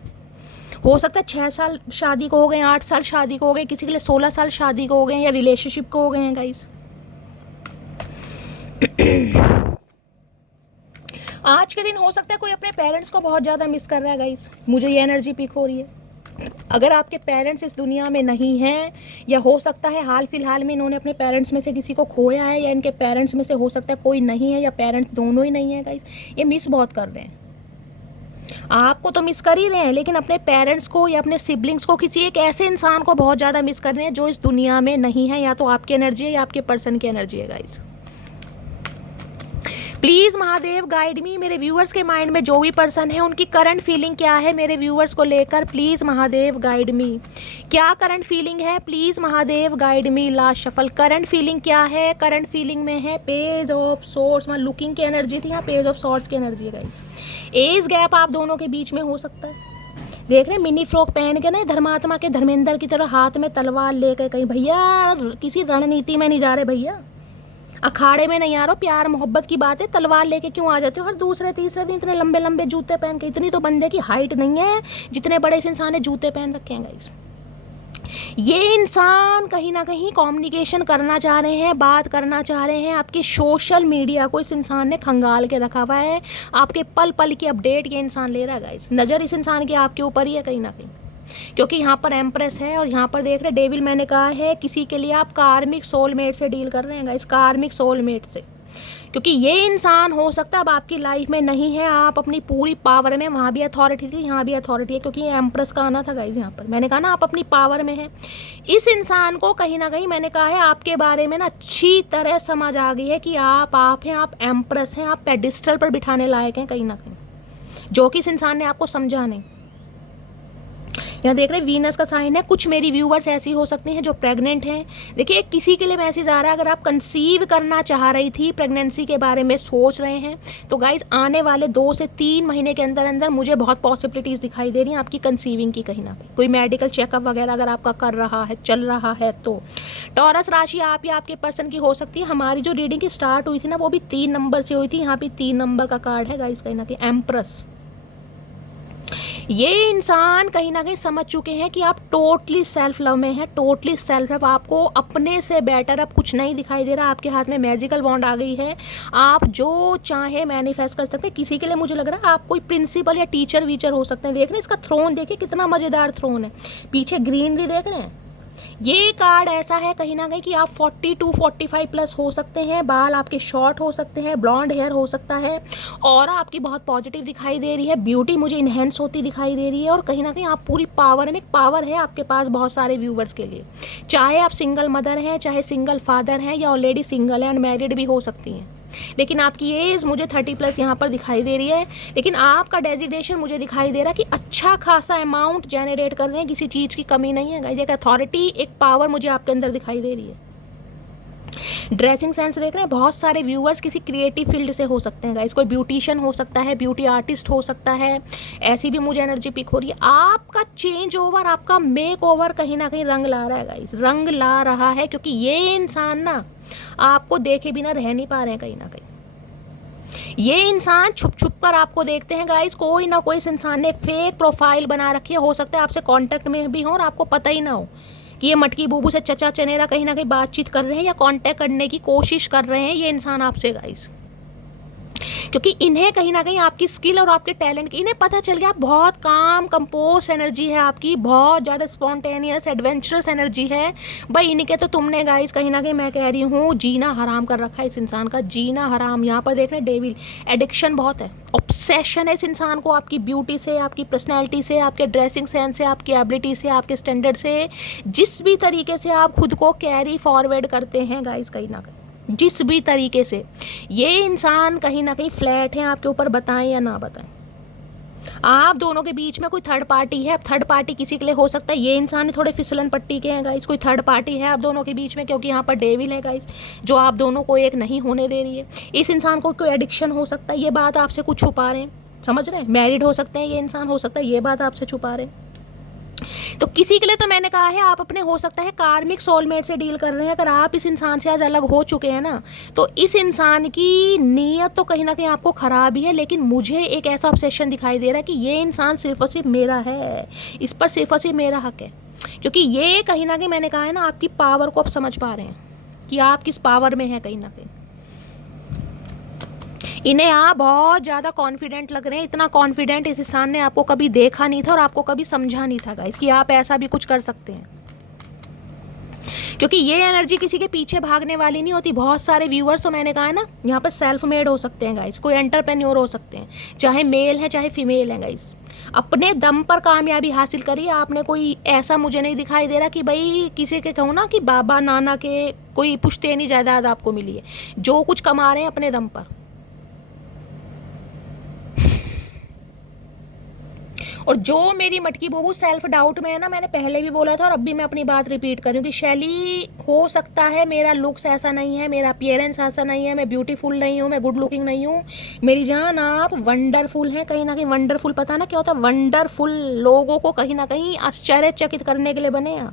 हो सकता है 6 साल शादी को हो गए, 8 साल शादी को हो गए, किसी के लिए 16 साल शादी को हो गए, या रिलेशनशिप को हो गए हैं गाइस। आज के दिन हो सकता है कोई अपने पेरेंट्स को बहुत ज़्यादा मिस कर रहा है गाइस, मुझे ये एनर्जी पिक हो रही है। अगर आपके पेरेंट्स इस दुनिया में नहीं हैं, या हो सकता है हाल फिलहाल में इन्होंने अपने पेरेंट्स में से किसी को खोया है, या इनके पेरेंट्स में से हो सकता है कोई नहीं है, या पेरेंट्स दोनों ही नहीं है गाइस, ये मिस बहुत कर रहे हैं। आपको तो मिस कर ही रहे हैं, लेकिन अपने पेरेंट्स को या अपने सिबलिंग्स को, किसी एक ऐसे इंसान को बहुत ज़्यादा मिस कर रहे हैं जो इस दुनिया में नहीं है। या तो आपकी एनर्जी है या आपके पर्सन की एनर्जी है गाइस। प्लीज़ महादेव गाइड मी, मेरे व्यूअर्स के माइंड में जो भी पर्सन है उनकी करंट फीलिंग क्या है मेरे व्यूअर्स को लेकर, प्लीज़ महादेव गाइड मी। क्या करंट फीलिंग है, please Mahadev guide me. Last shuffle, current feeling क्या है? करंट फीलिंग में है पेज ऑफ सोर्ट्स, मतलब लुकिंग की एनर्जी थी, यहाँ पेज ऑफ सोर्ट्स की एनर्जी है गाइस। एज गैप आप दोनों के बीच में हो सकता है। देख रहे हैं मिनी फ्रॉक पहन के ना धर्मात्मा के धर्मेंद्र की तरह हाथ में तलवार लेकर, कहीं भैया किसी रणनीति में नहीं जा रहे, भैया अखाड़े में नहीं आ रहा, प्यार मोहब्बत की बात है, तलवार लेके क्यों आ जाते हो हर दूसरे तीसरे दिन इतने लंबे लंबे जूते पहन के? इतनी तो बंदे की हाइट नहीं है जितने बड़े इस इंसान ने जूते पहन रखे हैं गाइस। ये इंसान कहीं ना कहीं कम्युनिकेशन करना चाह रहे हैं, बात करना चाह रहे हैं। आपके सोशल मीडिया को इस इंसान ने खंगाल के रखा हुआ है, आपके पल पल की अपडेट ये इंसान ले रहा है गाइस। नज़र इस इंसान की आपके ऊपर ही है कहीं ना कहीं, क्योंकि यहाँ पर एम्प्रेस है और यहाँ पर देख रहे डेविल। मैंने कहा है किसी के लिए आप कार्मिक सोलमेट से डील कर रहे हैं गाइस, कार्मिक सोलमेट से, क्योंकि ये इंसान हो सकता है अब आपकी लाइफ में नहीं है, आप अपनी पूरी पावर में, वहाँ भी अथॉरिटी थी यहाँ भी अथॉरिटी है, क्योंकि ये एम्प्रेस का आना था गाइस। यहाँ पर मैंने कहा ना आप अपनी पावर में है। इस इंसान को कहीं ना कहीं मैंने कहा है आपके बारे में ना अच्छी तरह समझ आ गई है कि आप हैं, आप एम्प्रेस हैं, आप पेडिस्टल पर बिठाने लायक हैं कहीं ना कहीं, जो कि इस इंसान ने आपको समझा नहीं। यहाँ देख रहे हैं वीनस का साइन है। कुछ मेरी व्यूवर्स ऐसी हो सकती हैं जो प्रेग्नेंट हैं। देखिए किसी के लिए मैसेज आ रहा है, अगर आप कंसीव करना चाह रही थी, प्रेगनेंसी के बारे में सोच रहे हैं, तो गाइज आने वाले 2 से 3 महीने के अंदर अंदर मुझे बहुत पॉसिबिलिटीज़ दिखाई दे रही हैं आपकी कंसीविंग की। कहीं ना कहीं कोई मेडिकल चेकअप वगैरह अगर आपका कर रहा है, चल रहा है, तो टॉरस राशि आप या आपके पर्सन की हो सकती है। हमारी जो रीडिंग की स्टार्ट हुई थी ना वो भी 3 नंबर से हुई थी। यहाँ पे 3 नंबर का कार्ड है गाइज, कहीं ना कहीं एम्प्रेस। ये इंसान कहीं ना कहीं समझ चुके हैं कि आप टोटली सेल्फ लव में हैं, टोटली सेल्फ लव। आपको अपने से बेटर अब कुछ नहीं दिखाई दे रहा। आपके हाथ में मैजिकल वॉन्ड आ गई है, आप जो चाहे मैनिफेस्ट कर सकते हैं। किसी के लिए मुझे लग रहा है आप कोई प्रिंसिपल या टीचर वीचर हो सकते हैं। देख रहे हैं इसका थ्रोन, देखिए कितना मज़ेदार थ्रोन है, पीछे ग्रीनरी देख रहे हैं। ये कार्ड ऐसा है कहीं ना कहीं कि आप 42 45 प्लस हो सकते हैं, बाल आपके शॉर्ट हो सकते हैं, ब्लॉन्ड हेयर हो सकता है, और आपकी बहुत पॉजिटिव दिखाई दे रही है, ब्यूटी मुझे इन्हेंस होती दिखाई दे रही है, और कहीं ना कहीं आप पूरी पावर में, एक पावर है आपके पास बहुत सारे व्यूवर्स के लिए। चाहे आप सिंगल मदर हैं, चाहे सिंगल फादर हैं, या ऑलरेडी सिंगल हैं, अनमैरिड भी हो सकती हैं, लेकिन आपकी एज मुझे 30 प्लस यहाँ पर दिखाई दे रही है। लेकिन आपका डेजिग्नेशन मुझे दिखाई दे रहा है कि अच्छा खासा अमाउंट जनरेट कर रहे हैं, किसी चीज़ की कमी नहीं है गाइस। एक अथॉरिटी, एक पावर मुझे आपके अंदर दिखाई दे रही है। ड्रेसिंग सेंस देख रहे हैं, बहुत सारे व्यूअर्स किसी क्रिएटिव फील्ड से हो सकते हैं गाइस। कोई ब्यूटिशियन हो सकता है, ब्यूटी आर्टिस्ट हो सकता है, ऐसी भी मुझे एनर्जी पिक हो रही है। आपका चेंज ओवर, आपका मेक ओवर कहीं ना कहीं रंग ला रहा है गाइस, रंग ला रहा है, क्योंकि ये इंसान ना आपको देखे बिना रह नहीं पा रहे हैं कहीं ना कहीं। ये इंसान छुप छुप कर आपको देखते हैं गाइस। कोई ना कोई इस इंसान ने फेक प्रोफाइल बना रखी है, हो सकता है आपसे कांटेक्ट में भी हो और आपको पता ही ना हो कि ये मटकी बूबू से चचा चनेरा कहीं ना कहीं बातचीत कर रहे हैं या कांटेक्ट करने की कोशिश कर रहे हैं ये इंसान आपसे गाइस, क्योंकि इन्हें कहीं ना कहीं आपकी स्किल और आपके टैलेंट की, इन्हें पता चल गया बहुत काम कंपोज एनर्जी है आपकी, बहुत ज़्यादा स्पॉन्टेनियस एडवेंचरस एनर्जी है भाई। इनके तो तुमने गाइस कहीं ना कहीं मैं कह रही हूँ जीना हराम कर रखा है इस इंसान का, जीना हराम। यहाँ पर देख रहे हैं डेविल, एडिक्शन बहुत है, ऑब्सेशन है इस इंसान को आपकी ब्यूटी से, आपकी पर्सनैलिटी से, आपके ड्रेसिंग सेंस से, आपकी एबिलिटी से, आपके स्टैंडर्ड से, जिस भी तरीके से आप खुद को कैरी फॉरवर्ड करते हैं गाइस, कहीं ना कहीं जिस भी तरीके से ये इंसान कहीं ना कहीं फ्लैट है आपके ऊपर, बताएं या ना बताएं। आप दोनों के बीच में कोई थर्ड पार्टी है, अब थर्ड पार्टी किसी के लिए हो सकता है, ये इंसान थोड़े फिसलन पट्टी के हैं गाइस, कोई थर्ड पार्टी है आप दोनों के बीच में, क्योंकि यहाँ पर डेविल है गाइस जो आप दोनों को एक नहीं होने दे रही है। इस इंसान को कोई एडिक्शन हो सकता है, ये बात आपसे कुछ छुपा रहे हैं, समझ रहे हैं। मैरिड हो सकते हैं ये इंसान, हो सकता है ये बात आपसे छुपा रहे हैं। तो किसी के लिए तो मैंने कहा है आप अपने हो सकता है कार्मिक सोलमेट से डील कर रहे हैं। अगर आप इस इंसान से आज अलग हो चुके हैं ना, तो इस इंसान की नीयत तो कहीं ना कहीं आपको ख़राब ही है, लेकिन मुझे एक ऐसा ऑब्सेशन दिखाई दे रहा है कि ये इंसान सिर्फ और सिर्फ मेरा है, इस पर सिर्फ और सिर्फ मेरा हक है, क्योंकि ये कहीं ना कहीं मैंने कहा है ना आपकी पावर को आप समझ पा रहे हैं कि आप किस पावर में हैं कहीं ना कहीं। इन्हें आप बहुत ज़्यादा कॉन्फिडेंट लग रहे हैं, इतना कॉन्फिडेंट इस इंसान ने आपको कभी देखा नहीं था और आपको कभी समझा नहीं था गाइस कि आप ऐसा भी कुछ कर सकते हैं, क्योंकि ये एनर्जी किसी के पीछे भागने वाली नहीं होती। बहुत सारे व्यूअर्स तो मैंने कहा है ना यहाँ पर सेल्फ मेड हो सकते हैं गाइस, कोई एंटरप्रेन्योर हो सकते हैं, चाहे मेल है चाहे फीमेल है गाइस, अपने दम पर कामयाबी हासिल करिए। आपने कोई ऐसा मुझे नहीं दिखाई दे रहा कि भाई किसी के कहूँ ना कि बाबा नाना के कोई पुश्तैनी जायदाद आपको मिली है, जो कुछ कमा रहे हैं अपने दम पर, और जो मेरी मटकी बूबू सेल्फ डाउट में है ना, मैंने पहले भी बोला था और अब भी मैं अपनी बात रिपीट कर रही हूँ कि शैली, हो सकता है मेरा लुक्स ऐसा नहीं है, मेरा अपीयरेंस ऐसा नहीं है, मैं ब्यूटीफुल नहीं हूँ, मैं गुड लुकिंग नहीं हूँ, मेरी जान आप वंडरफुल हैं कहीं ना कहीं। वंडरफुल पता ना क्या होता है? वंडरफुल, लोगों को कहीं ना कहीं आश्चर्यचकित करने के लिए बने हैं।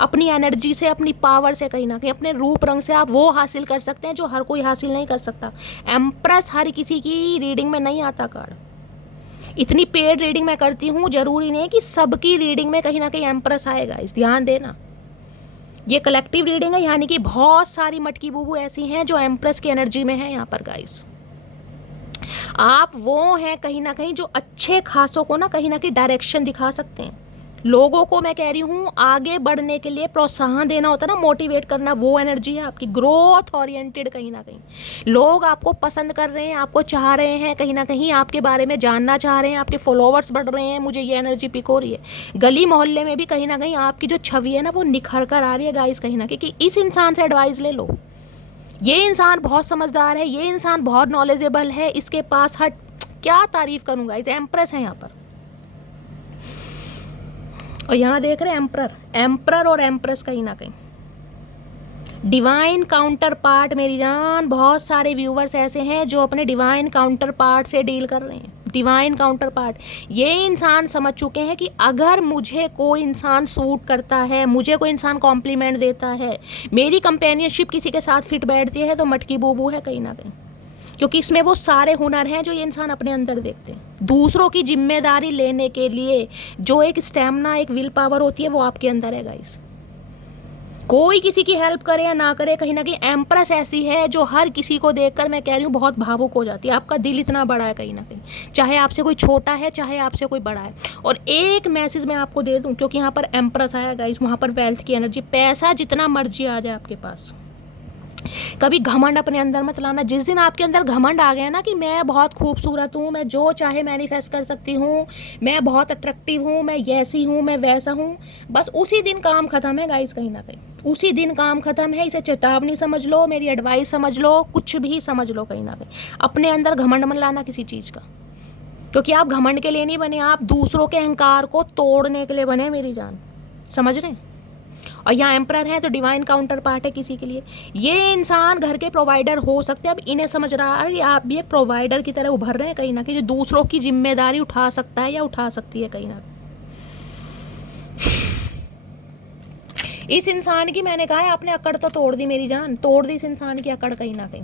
अपनी एनर्जी से, अपनी पावर से, कहीं ना कहीं अपने रूप रंग से आप वो हासिल कर सकते हैं जो हर कोई हासिल नहीं कर सकता। एम्प्रेस हर किसी की रीडिंग में नहीं आता कार्ड। इतनी पेड रीडिंग मैं करती हूँ, जरूरी नहीं है कि सबकी रीडिंग में कहीं ना कहीं एम्प्रेस आएगा, इस ध्यान देना। ये कलेक्टिव रीडिंग है, यानी कि बहुत सारी मटकी बूबू ऐसी हैं जो एम्प्रेस की एनर्जी में है यहाँ पर गाइस। आप वो हैं कहीं ना कहीं जो अच्छे खासों को ना कहीं डायरेक्शन दिखा सकते हैं। लोगों को मैं कह रही हूँ आगे बढ़ने के लिए प्रोत्साहन देना होता है ना, मोटिवेट करना, वो एनर्जी है आपकी, ग्रोथ ओरिएंटेड। कहीं ना कहीं लोग आपको पसंद कर रहे हैं, आपको चाह रहे हैं, कहीं ना कहीं आपके बारे में जानना चाह रहे हैं, आपके फॉलोअर्स बढ़ रहे हैं। मुझे ये एनर्जी पिक हो रही है। गली मोहल्ले में भी कहीं ना कहीं आपकी जो छवि है ना वो निखर कर आ रही है गाइस, कहीं ना कहीं कि इस इंसान से एडवाइस ले लो, ये इंसान बहुत समझदार है, ये इंसान बहुत नॉलेजेबल है, इसके पास हर क्या तारीफ करूँगा। इस एम्प्रेस है यहाँ पर, और यहाँ देख रहे हैं एम्प्रर और एम्प्रेस कहीं ना कहीं डिवाइन काउंटर पार्ट। मेरी जान, बहुत सारे व्यूवर्स ऐसे हैं जो अपने डिवाइन काउंटर पार्ट से डील कर रहे हैं। डिवाइन काउंटर पार्ट, ये इंसान समझ चुके हैं कि अगर मुझे कोई इंसान सूट करता है, मुझे कोई इंसान कॉम्प्लीमेंट देता है, मेरी कंपेनियनशिप किसी के साथ फिट बैठती है, तो मटकी बूबू है कहीं ना कहीं, क्योंकि इसमें वो सारे हुनर हैं जो ये इंसान अपने अंदर देखते हैं। दूसरों की जिम्मेदारी लेने के लिए जो एक स्टैमिना, एक विल पावर होती है, वो आपके अंदर है गाइस। कोई किसी की हेल्प करे या ना करे, कहीं ना कहीं एम्प्रेस ऐसी है जो हर किसी को देखकर, मैं कह रही हूँ, बहुत भावुक हो जाती है। आपका दिल इतना बड़ा है कहीं ना कहीं, चाहे आपसे कोई छोटा है, चाहे आपसे कोई बड़ा है। और एक मैसेज मैं आपको दे दूँ, क्योंकि यहाँ पर एम्प्रेस आया गाइस, वहाँ पर वेल्थ की एनर्जी, पैसा जितना मर्जी आ जाए आपके पास, कभी घमंड अपने अंदर मत लाना। जिस दिन आपके अंदर घमंड आ गया ना कि मैं बहुत खूबसूरत हूँ, मैं जो चाहे मैनिफेस्ट कर सकती हूँ, मैं बहुत अट्रैक्टिव हूँ, मैं ऐसी हूँ, मैं वैसा हूँ, बस उसी दिन काम खत्म है गाइस, कहीं ना कहीं उसी दिन काम खत्म है। इसे चेतावनी समझ लो, मेरी एडवाइस समझ लो, कुछ भी समझ लो, कहीं ना कहीं अपने अंदर घमंड मत लाना किसी चीज़ का, क्योंकि आप घमंड के लिए नहीं बने, आप दूसरों के अहंकार को तोड़ने के लिए बने मेरी जान, समझ रहे हैं। और यहाँ एम्प्रर है तो डिवाइन काउंटर पार्ट है किसी के लिए। ये इंसान घर के प्रोवाइडर हो सकते हैं। अब इन्हें समझ रहा है कि आप भी एक प्रोवाइडर की तरह उभर रहे हैं कहीं ना कहीं, जो दूसरों की जिम्मेदारी उठा सकता है या उठा सकती है कहीं ना। इस इंसान की, मैंने कहा है, आपने अकड़ तो तोड़ दी मेरी जान, तोड़ दी इस इंसान की अकड़ कहीं ना कहीं।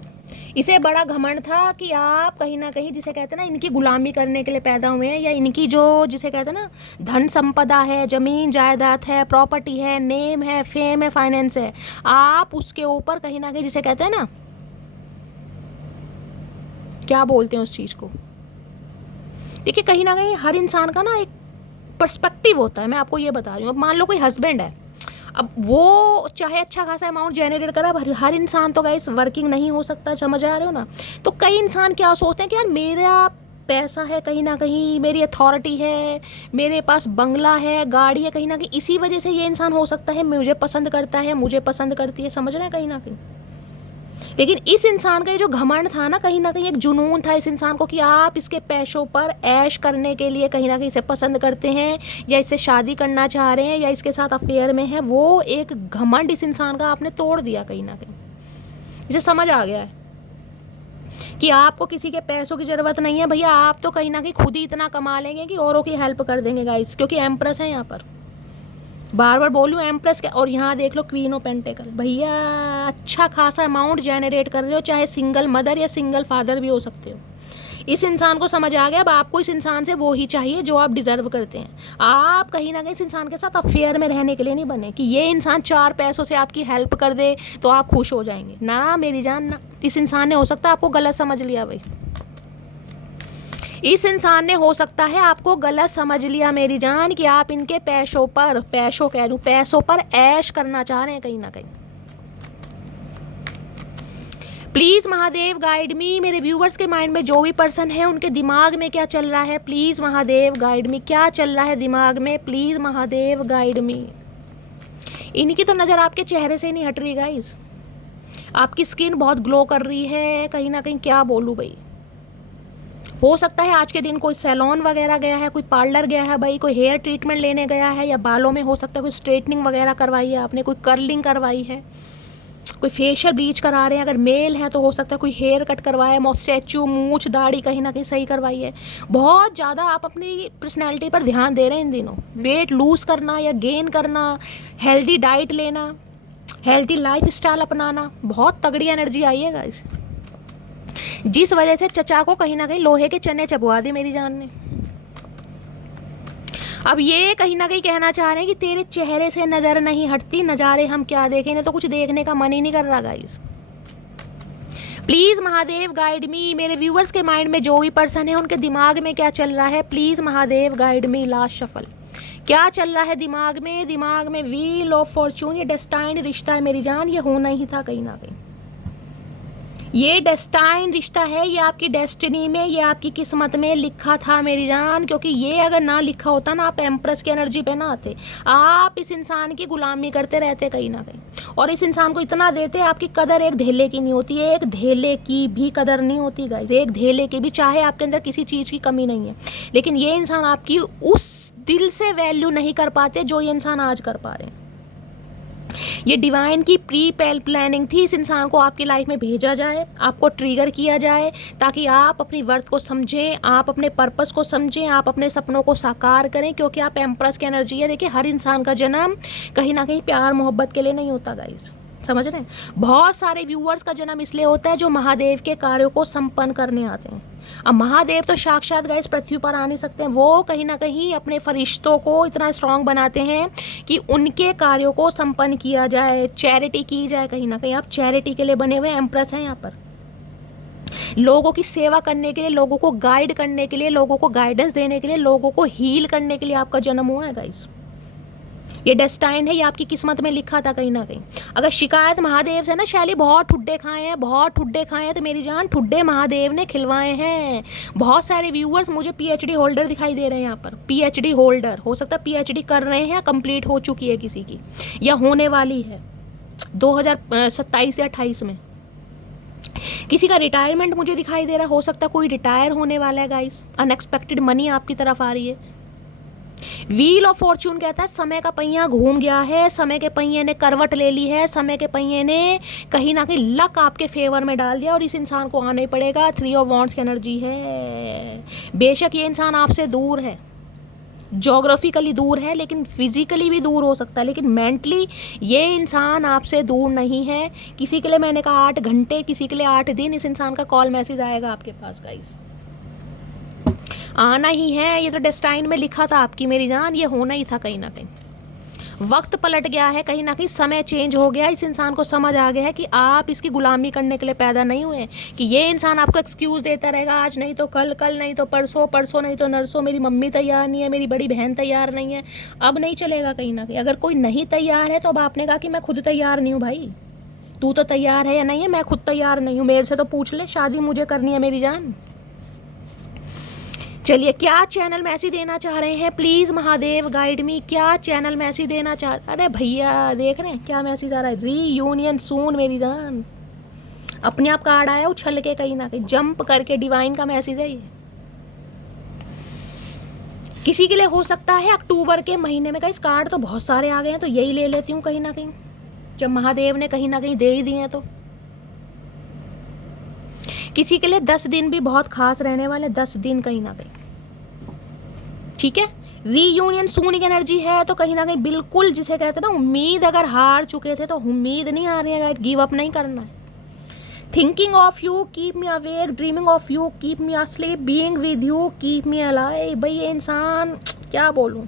इसे बड़ा घमंड था कि आप कहीं ना कहीं, जिसे कहते हैं ना, इनकी गुलामी करने के लिए पैदा हुए हैं, या इनकी जो, जिसे कहते हैं ना, धन संपदा है, जमीन जायदाद है, प्रॉपर्टी है, नेम है, फेम है, फाइनेंस है, आप उसके ऊपर कहीं ना कहीं, जिसे कहते हैं ना, क्या बोलते हैं उस चीज़ को, देखिए कहीं ना कहीं हर इंसान का ना एक पर्सपेक्टिव होता है। मैं आपको ये बता रही हूँ, अब मान लो कोई हस्बैंड है, अब वो चाहे अच्छा खासा अमाउंट जनरेट करा, हर इंसान तो गाइस वर्किंग नहीं हो सकता, समझ आ रहे हो ना। तो कई इंसान क्या सोचते हैं कि यार मेरा पैसा है, कहीं ना कहीं मेरी अथॉरिटी है, मेरे पास बंगला है, गाड़ी है, कहीं ना कहीं इसी वजह से ये इंसान हो सकता है मुझे पसंद करता है, मुझे पसंद करती है, समझ रहे हैं कहीं ना कहीं। लेकिन इस इंसान का ये जो घमंड था ना कहीं एक जुनून था इस इंसान को कि आप इसके पैसों पर ऐश करने के लिए कहीं ना कहीं इसे पसंद करते हैं, या इससे शादी करना चाह रहे हैं, या इसके साथ अफेयर में है। वो एक घमंड इस इंसान का आपने तोड़ दिया कहीं ना कहीं। इसे समझ आ गया है कि आपको किसी के पैसों की ज़रूरत नहीं है भैया, आप तो कहीं ना कहीं खुद ही इतना कमा लेंगे कि औरों की हेल्प कर देंगे गाइस, क्योंकि एम्प्रेस है यहाँ पर, बार बार बोलूँ एम्प्रेस के। और यहाँ देख लो क्वीन ऑफ पेंटिकल, भैया अच्छा खासा अमाउंट जनरेट कर रहे हो, चाहे सिंगल मदर या सिंगल फादर भी हो सकते हो। इस इंसान को समझ आ गया, अब आपको इस इंसान से वो ही चाहिए जो आप डिजर्व करते हैं। आप कहीं ना कहीं इस इंसान के साथ अफेयर में रहने के लिए नहीं बने कि ये इंसान 4 पैसों से आपकी हेल्प कर दे तो आप खुश हो जाएंगे, ना मेरी जान ना। इस इंसान ने हो सकता है आपको गलत समझ लिया भाई, इस इंसान ने हो सकता है आपको गलत समझ लिया मेरी जान, कि आप इनके पैसों पर, पैसों कह दूं, पैसों पर ऐश करना चाह रहे हैं कहीं ना कहीं। प्लीज़ महादेव गाइड मी, मेरे व्यूवर्स के माइंड में जो भी पर्सन है उनके दिमाग में क्या चल रहा है, प्लीज़ महादेव गाइड मी, क्या चल रहा है दिमाग में, प्लीज़ महादेव गाइड मी। इनकी तो नज़र आपके चेहरे से नहीं हट रही गाइस, आपकी स्किन बहुत ग्लो कर रही है कहीं ना कहीं, क्या बोलूँ भाई, हो सकता है आज के दिन कोई सैलून वगैरह गया है, कोई पार्लर गया है भाई, कोई हेयर ट्रीटमेंट लेने गया है, या बालों में हो सकता है कोई स्ट्रेटनिंग वगैरह करवाई है आपने, कोई कर्लिंग करवाई है, कोई फेशियल ब्लीच करा रहे हैं। अगर मेल हैं तो हो सकता है कोई हेयर कट करवाया, स्टैचू, मूछ, दाढ़ी कहीं ना कहीं सही करवाई है। बहुत ज़्यादा आप अपनी पर्सनैलिटी पर ध्यान दे रहे हैं इन दिनों। वेट लूज़ करना या गेन करना, हेल्दी डाइट लेना, हेल्दी लाइफ स्टाइल अपनाना, बहुत तगड़ी एनर्जी आई है गाइस, जिस वजह से चचा को कहीं ना कहीं लोहे के चने चबवा दिए मेरी जान ने। अब ये कहीं ना कहीं कहना चाह रहे हैं कि तेरे चेहरे से नज़र नहीं हटती, नज़ारे हम क्या देखें, इन्हें तो कुछ देखने का मन ही नहीं कर रहा गाइस। प्लीज़ महादेव गाइड मी। मेरे व्यूअर्स के माइंड में जो भी पर्सन है उनके दिमाग में क्या चल रहा है, please Mahadev guide me. Last shuffle, क्या चल रहा है दिमाग में? दिमाग में व्हील ऑफ फॉर्चून, ये डेस्टाइन्ड रिश्ता है मेरी जान, ये होना ही था कहीं ना कहीं। ये डेस्टाइन रिश्ता है, ये आपकी डेस्टिनी में, ये आपकी किस्मत में लिखा था मेरी जान। क्योंकि ये अगर ना लिखा होता ना, आप एम्प्रेस की एनर्जी पे ना आते, आप इस इंसान की गुलामी करते रहते कहीं ना कहीं, और इस इंसान को इतना देते, आपकी कदर एक धेले की नहीं होती, एक धेले की भी कदर नहीं होती गाइस, एक धेले की भी, चाहे आपके अंदर किसी चीज़ की कमी नहीं है, लेकिन ये इंसान आपकी उस दिल से वैल्यू नहीं कर पाते जो ये इंसान आज कर पा रहे हैं। ये डिवाइन की प्री प्लानिंग थी, इस इंसान को आपकी लाइफ में भेजा जाए, आपको ट्रिगर किया जाए, ताकि आप अपनी वर्थ को समझें, आप अपने पर्पस को समझें, आप अपने सपनों को साकार करें। क्योंकि आप एम्प्रेस की एनर्जी है। देखिए, हर इंसान का जन्म कहीं ना कहीं प्यार मोहब्बत के लिए नहीं होता गाइस, समझ रहे हैं? बहुत सारे व्यूअर्स का जन्म इसलिए होता है जो महादेव के कार्यों को संपन्न करने आते हैं। अब महादेव तो साक्षात गाइस पृथ्वी पर आ नहीं सकते हैं, वो कहीं ना कहीं अपने फरिश्तों को इतना स्ट्रांग बनाते हैं कि उनके कार्यों को संपन्न किया जाए, चैरिटी की जाए। कहीं ना कहीं आप चैरिटी के लिए बने हुए एम्प्रेस हैं यहाँ पर, लोगों की सेवा करने के लिए, लोगों को गाइड करने के लिए, लोगों को गाइडेंस देने के लिए, लोगों को हील करने के लिए आपका जन्म हुआ है गाइस। ये डेस्टाइन है, ये आपकी किस्मत में लिखा था कहीं ना कहीं। अगर शिकायत महादेव से ना, शैली बहुत ठुड्डे खाए हैं, बहुत ठुड्डे खाए हैं, तो मेरी जान ठुड्डे महादेव ने खिलवाए हैं। बहुत सारे व्यूअर्स मुझे पीएचडी होल्डर दिखाई दे रहे हैं यहाँ पर, पीएचडी होल्डर, हो सकता है पीएचडी कर रहे हैं, कंप्लीट हो चुकी है किसी की, या होने वाली है 2027 या 28 में। किसी का रिटायरमेंट मुझे दिखाई दे रहा है, हो सकता है कोई रिटायर होने वाला है गाइस। अनएक्सपेक्टेड मनी आपकी तरफ आ रही है। व्हील ऑफ फॉर्चून कहता है समय का पहिया घूम गया है, समय के पहिए ने करवट ले ली है, समय के पहिए ने कहीं ना कहीं लक आपके फेवर में डाल दिया, और इस इंसान को आना ही पड़ेगा। 3 ऑफ वॉन्ड्स की एनर्जी है। बेशक ये इंसान आपसे दूर है, जोग्राफिकली दूर है, लेकिन फिजिकली भी दूर हो सकता है, लेकिन मेंटली ये इंसान आपसे दूर नहीं है। किसी के लिए मैंने कहा 8 घंटे, किसी के लिए 8 दिन, इस इंसान का कॉल मैसेज आएगा आपके पास गाइस, आना ही है। ये तो डेस्टाइन में लिखा था आपकी मेरी जान, ये होना ही था कहीं ना कहीं। वक्त पलट गया है, कहीं ना कहीं समय चेंज हो गया। इस इंसान को समझ आ गया है कि आप इसकी गुलामी करने के लिए पैदा नहीं हुए, कि ये इंसान आपको एक्सक्यूज़ देता रहेगा, आज नहीं तो कल, कल नहीं तो परसों, परसों नहीं तो नरसों, मेरी मम्मी तैयार नहीं है, मेरी बड़ी बहन तैयार नहीं है। अब नहीं चलेगा कहीं ना कहीं। अगर कोई नहीं तैयार है तो अब आपने कहा कि मैं खुद तैयार नहीं हूँ भाई, तू तो तैयार है या नहीं है, मैं खुद तैयार नहीं हूँ, मेरे से तो पूछ ले, शादी मुझे करनी है मेरी जान। चलिए, क्या चैनल मैसेज देना चाह रहे हैं? प्लीज़ महादेव गाइड मी, क्या चैनल मैसेज देना चाह, अरे भैया देख रहे हैं क्या मैसेज आ रहा है? रीयूनियन सून मेरी जान। अपने आप कार्ड आया उछल के कहीं ना कहीं, जंप करके, डिवाइन का मैसेज है ये। किसी के लिए हो सकता है अक्टूबर के महीने में, इस कार्ड तो बहुत सारे आ गए हैं तो यही ले लेती हूँ कहीं ना कहीं, जब महादेव ने कहीं ना कहीं दे ही दिए हैं तो। किसी के लिए 10 दिन भी बहुत खास रहने वाले, 10 दिन कहीं ना कहीं, ठीक है। रीयूनियन सून की एनर्जी है तो कहीं ना कहीं बिल्कुल, जिसे कहते हैं ना, उम्मीद अगर हार चुके थे तो उम्मीद नहीं आ रही है, गिव अप नहीं करना है। Thinking of you keep me awake, dreaming of you keep me asleep, being with you keep me alive. भाई ये इंसान क्या बोलूँ,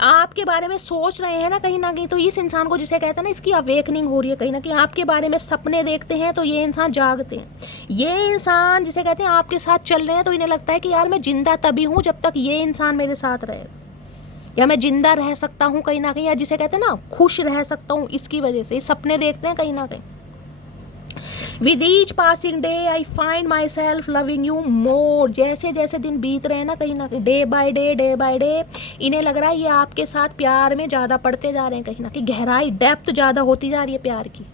आपके बारे में सोच रहे हैं ना कहीं ना कहीं, तो इस इंसान को, जिसे कहते हैं ना, इसकी अवेकनिंग हो रही है कहीं ना कहीं। आपके बारे में सपने देखते हैं तो ये इंसान जागते हैं। ये इंसान, जिसे कहते हैं, आपके साथ चल रहे हैं तो इन्हें लगता है कि यार मैं जिंदा तभी हूँ जब तक ये इंसान मेरे साथ रहेगा, या मैं जिंदा रह सकता हूँ कहीं ना कहीं, या जिसे कहते हैं ना खुश रह सकता हूँ, इसकी वजह से ये सपने देखते हैं कहीं ना कहीं। With each passing day I find my self loving you more. जैसे जैसे दिन बीत रहे हैं ना कहीं ना कहीं, डे बाय डे, इन्हें लग रहा है ये आपके साथ प्यार में ज़्यादा पड़ते जा रहे हैं कहीं ना कहीं, गहराई, डेप्थ ज़्यादा होती जा रही है प्यार की।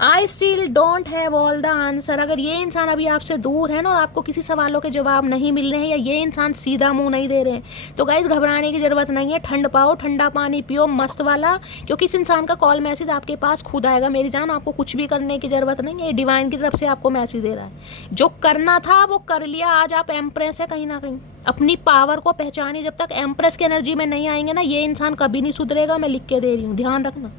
I still don't have all the answer. अगर ये इंसान अभी आपसे दूर है ना और आपको किसी सवालों के जवाब नहीं मिल रहे हैं या ये इंसान सीधा मुंह नहीं दे रहे हैं तो गाइस घबराने की ज़रूरत नहीं है। ठंड पाओ, ठंडा पानी पियो मस्त वाला, क्योंकि इस इंसान का कॉल मैसेज आपके पास खुद आएगा। मेरी जान, आपको कुछ भी करने की ज़रूरत नहीं है, डिवाइन की तरफ से आपको मैसेज दे रहा है। जो करना था वो कर लिया। आज आप एम्प्रेस है कहीं ना कहीं। अपनी पावर को पहचानिए। जब तक एम्प्रेस की एनर्जी में नहीं आएंगे ना ये इंसान कभी नहीं सुधरेगा। मैं लिख के दे रही हूँ, ध्यान रखना।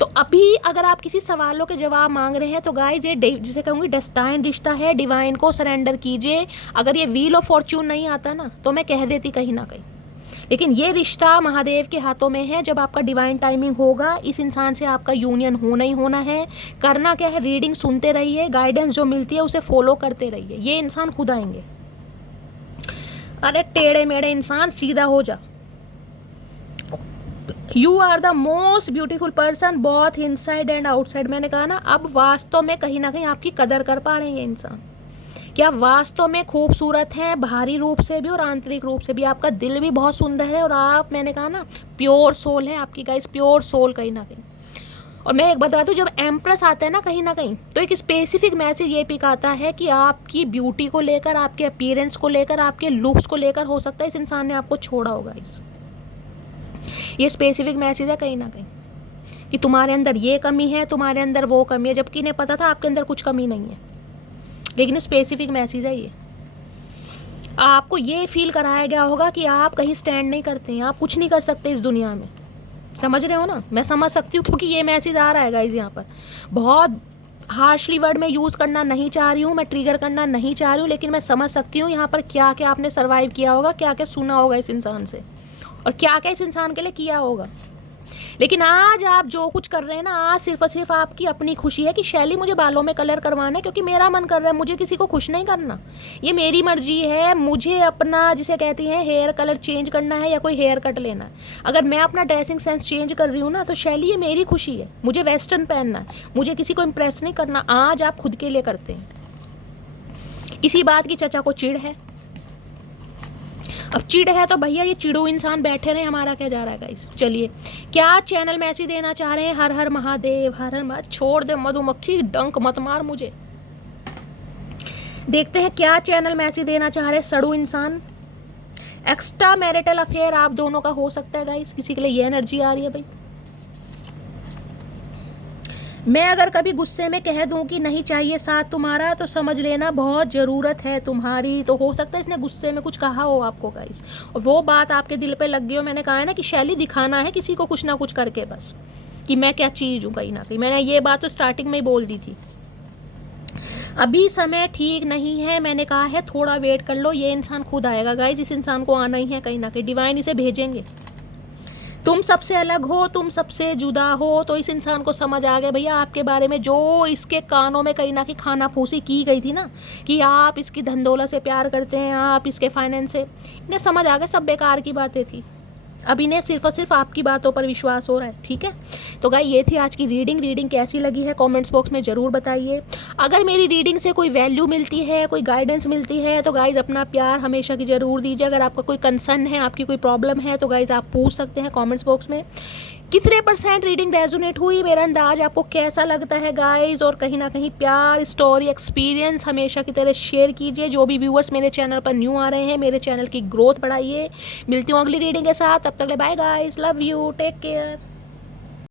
तो अभी अगर आप किसी सवालों के जवाब मांग रहे हैं तो गाइस ये जिसे कहूँगी डेस्टाइन रिश्ता है। डिवाइन को सरेंडर कीजिए। अगर ये व्हील ऑफ फॉर्च्यून नहीं आता ना तो मैं कह देती कहीं ना कहीं, लेकिन ये रिश्ता महादेव के हाथों में है। जब आपका डिवाइन टाइमिंग होगा इस इंसान से आपका यूनियन होना ही होना है। करना क्या है, रीडिंग सुनते रहिए, गाइडेंस जो मिलती है उसे फॉलो करते रहिए, ये इंसान खुद आएंगे। अरे टेढ़े मेढ़े इंसान, सीधा हो जा। You are the most beautiful person both inside and outside. मैंने कहा ना, अब वास्तव में कहीं ना कहीं आपकी कदर कर पा रहे हैं इंसान। क्या वास्तव में खूबसूरत हैं, बाहरी रूप से भी और आंतरिक रूप से भी। आपका दिल भी बहुत सुंदर है और आप, मैंने कहा ना, प्योर सोल है आपकी गाइस, प्योर सोल कहीं ना कहीं। और मैं एक बात बता दूँ, जब एम्प्रेस आता है ना कहीं ना कहीं तो एक स्पेसिफिक मैसेज ये पिक आता है कि आपकी ब्यूटी को लेकर, आपके अपीयरेंस को लेकर, आपके लुक्स को लेकर हो सकता है इस इंसान ने आपको छोड़ा होगा। ये स्पेसिफिक मैसेज है कहीं ना कहीं कि तुम्हारे अंदर ये कमी है, तुम्हारे अंदर वो कमी है, जबकि इन्हें पता था आपके अंदर कुछ कमी नहीं है, लेकिन स्पेसिफिक मैसेज है ये। आपको ये फील कराया गया होगा कि आप कहीं स्टैंड नहीं करते हैं, आप कुछ नहीं कर सकते इस दुनिया में। समझ रहे हो ना? मैं समझ सकती हूँ क्योंकि ये मैसेज आ रहा है गाइस यहाँ पर। बहुत हार्शली वर्ड में यूज़ करना नहीं चाह रही हूँ, मैं ट्रिगर करना नहीं चाह रही हूँ, लेकिन मैं समझ सकती हूँ यहाँ पर क्या क्या आपने सर्वाइव किया होगा, क्या क्या सुना होगा इस इंसान से और क्या क्या इस इंसान के लिए किया होगा। लेकिन आज आप जो कुछ कर रहे हैं ना, आज सिर्फ और सिर्फ आपकी अपनी खुशी है कि शैली मुझे बालों में कलर करवाना है क्योंकि मेरा मन कर रहा है, मुझे किसी को खुश नहीं करना, ये मेरी मर्जी है। मुझे अपना, जिसे कहती हैं, हेयर कलर चेंज करना है या कोई हेयर कट लेना है। अगर मैं अपना ड्रेसिंग सेंस चेंज कर रही हूँ ना तो शैली ये मेरी खुशी है, मुझे वेस्टर्न पहनना है, मुझे किसी को इम्प्रेस नहीं करना। आज आप खुद के लिए करते हैं। इसी बात की चचा को चिढ़ है। अब चिड़ है तो भैया ये चिड़ू इंसान बैठे रहे, हमारा क्या जा रहा है गाइस। चलिए, क्या चैनल मैसेज देना चाह रहे हैं? हर हर महादेव, हर हर महादेव। छोड़ दे मधुमक्खी, डंक मत मार मुझे। देखते हैं क्या चैनल मैसेज देना चाह रहे हैं सड़ू इंसान। एक्स्ट्रा मैरिटल अफेयर आप दोनों का हो सकता है गाइस, किसी के लिए ये एनर्जी आ रही है भाई। मैं अगर कभी गुस्से में कह दूं कि नहीं चाहिए साथ तुम्हारा तो समझ लेना बहुत ज़रूरत है तुम्हारी। तो हो सकता है इसने गुस्से में कुछ कहा हो आपको गाइस और वो बात आपके दिल पे लग गई हो। मैंने कहा है ना कि शैली दिखाना है किसी को कुछ ना कुछ करके, बस कि मैं क्या चीज़ हूँ कहीं ना कहीं। मैंने ये बात तो स्टार्टिंग में ही बोल दी थी। अभी समय ठीक नहीं है, मैंने कहा है थोड़ा वेट कर लो, ये इंसान खुद आएगा गाइस। इस इंसान को आना ही है कहीं ना कहीं, डिवाइन इसे भेजेंगे। तुम सबसे अलग हो, तुम सबसे जुदा हो, तो इस इंसान को समझ आ गया भैया आपके बारे में जो इसके कानों में कहीं ना कहीं खाना फूसी की गई थी ना कि आप इसकी धन दौलत से प्यार करते हैं, आप इसके फाइनेंस से। इन्हें समझ आ गया सब बेकार की बातें थी। अब इन्हें सिर्फ और सिर्फ आपकी बातों पर विश्वास हो रहा है। ठीक है, तो गाइस ये थी आज की रीडिंग कैसी लगी है कमेंट्स बॉक्स में ज़रूर बताइए। अगर मेरी रीडिंग से कोई वैल्यू मिलती है, कोई गाइडेंस मिलती है तो गाइस अपना प्यार हमेशा की ज़रूर दीजिए। अगर आपका कोई कंसर्न है, आपकी कोई प्रॉब्लम है तो गाइस आप पूछ सकते हैं कमेंट्स बॉक्स में। कितने % रीडिंग रेजोनेट हुई, मेरा अंदाज आपको कैसा लगता है गाइस, और कहीं ना कहीं प्यार, स्टोरी, एक्सपीरियंस हमेशा की तरह शेयर कीजिए। जो भी व्यूअर्स मेरे चैनल पर न्यू आ रहे हैं, मेरे चैनल की ग्रोथ बढ़ाइए। मिलती हूँ अगली रीडिंग के साथ, तब तक bye guys, love you, take care.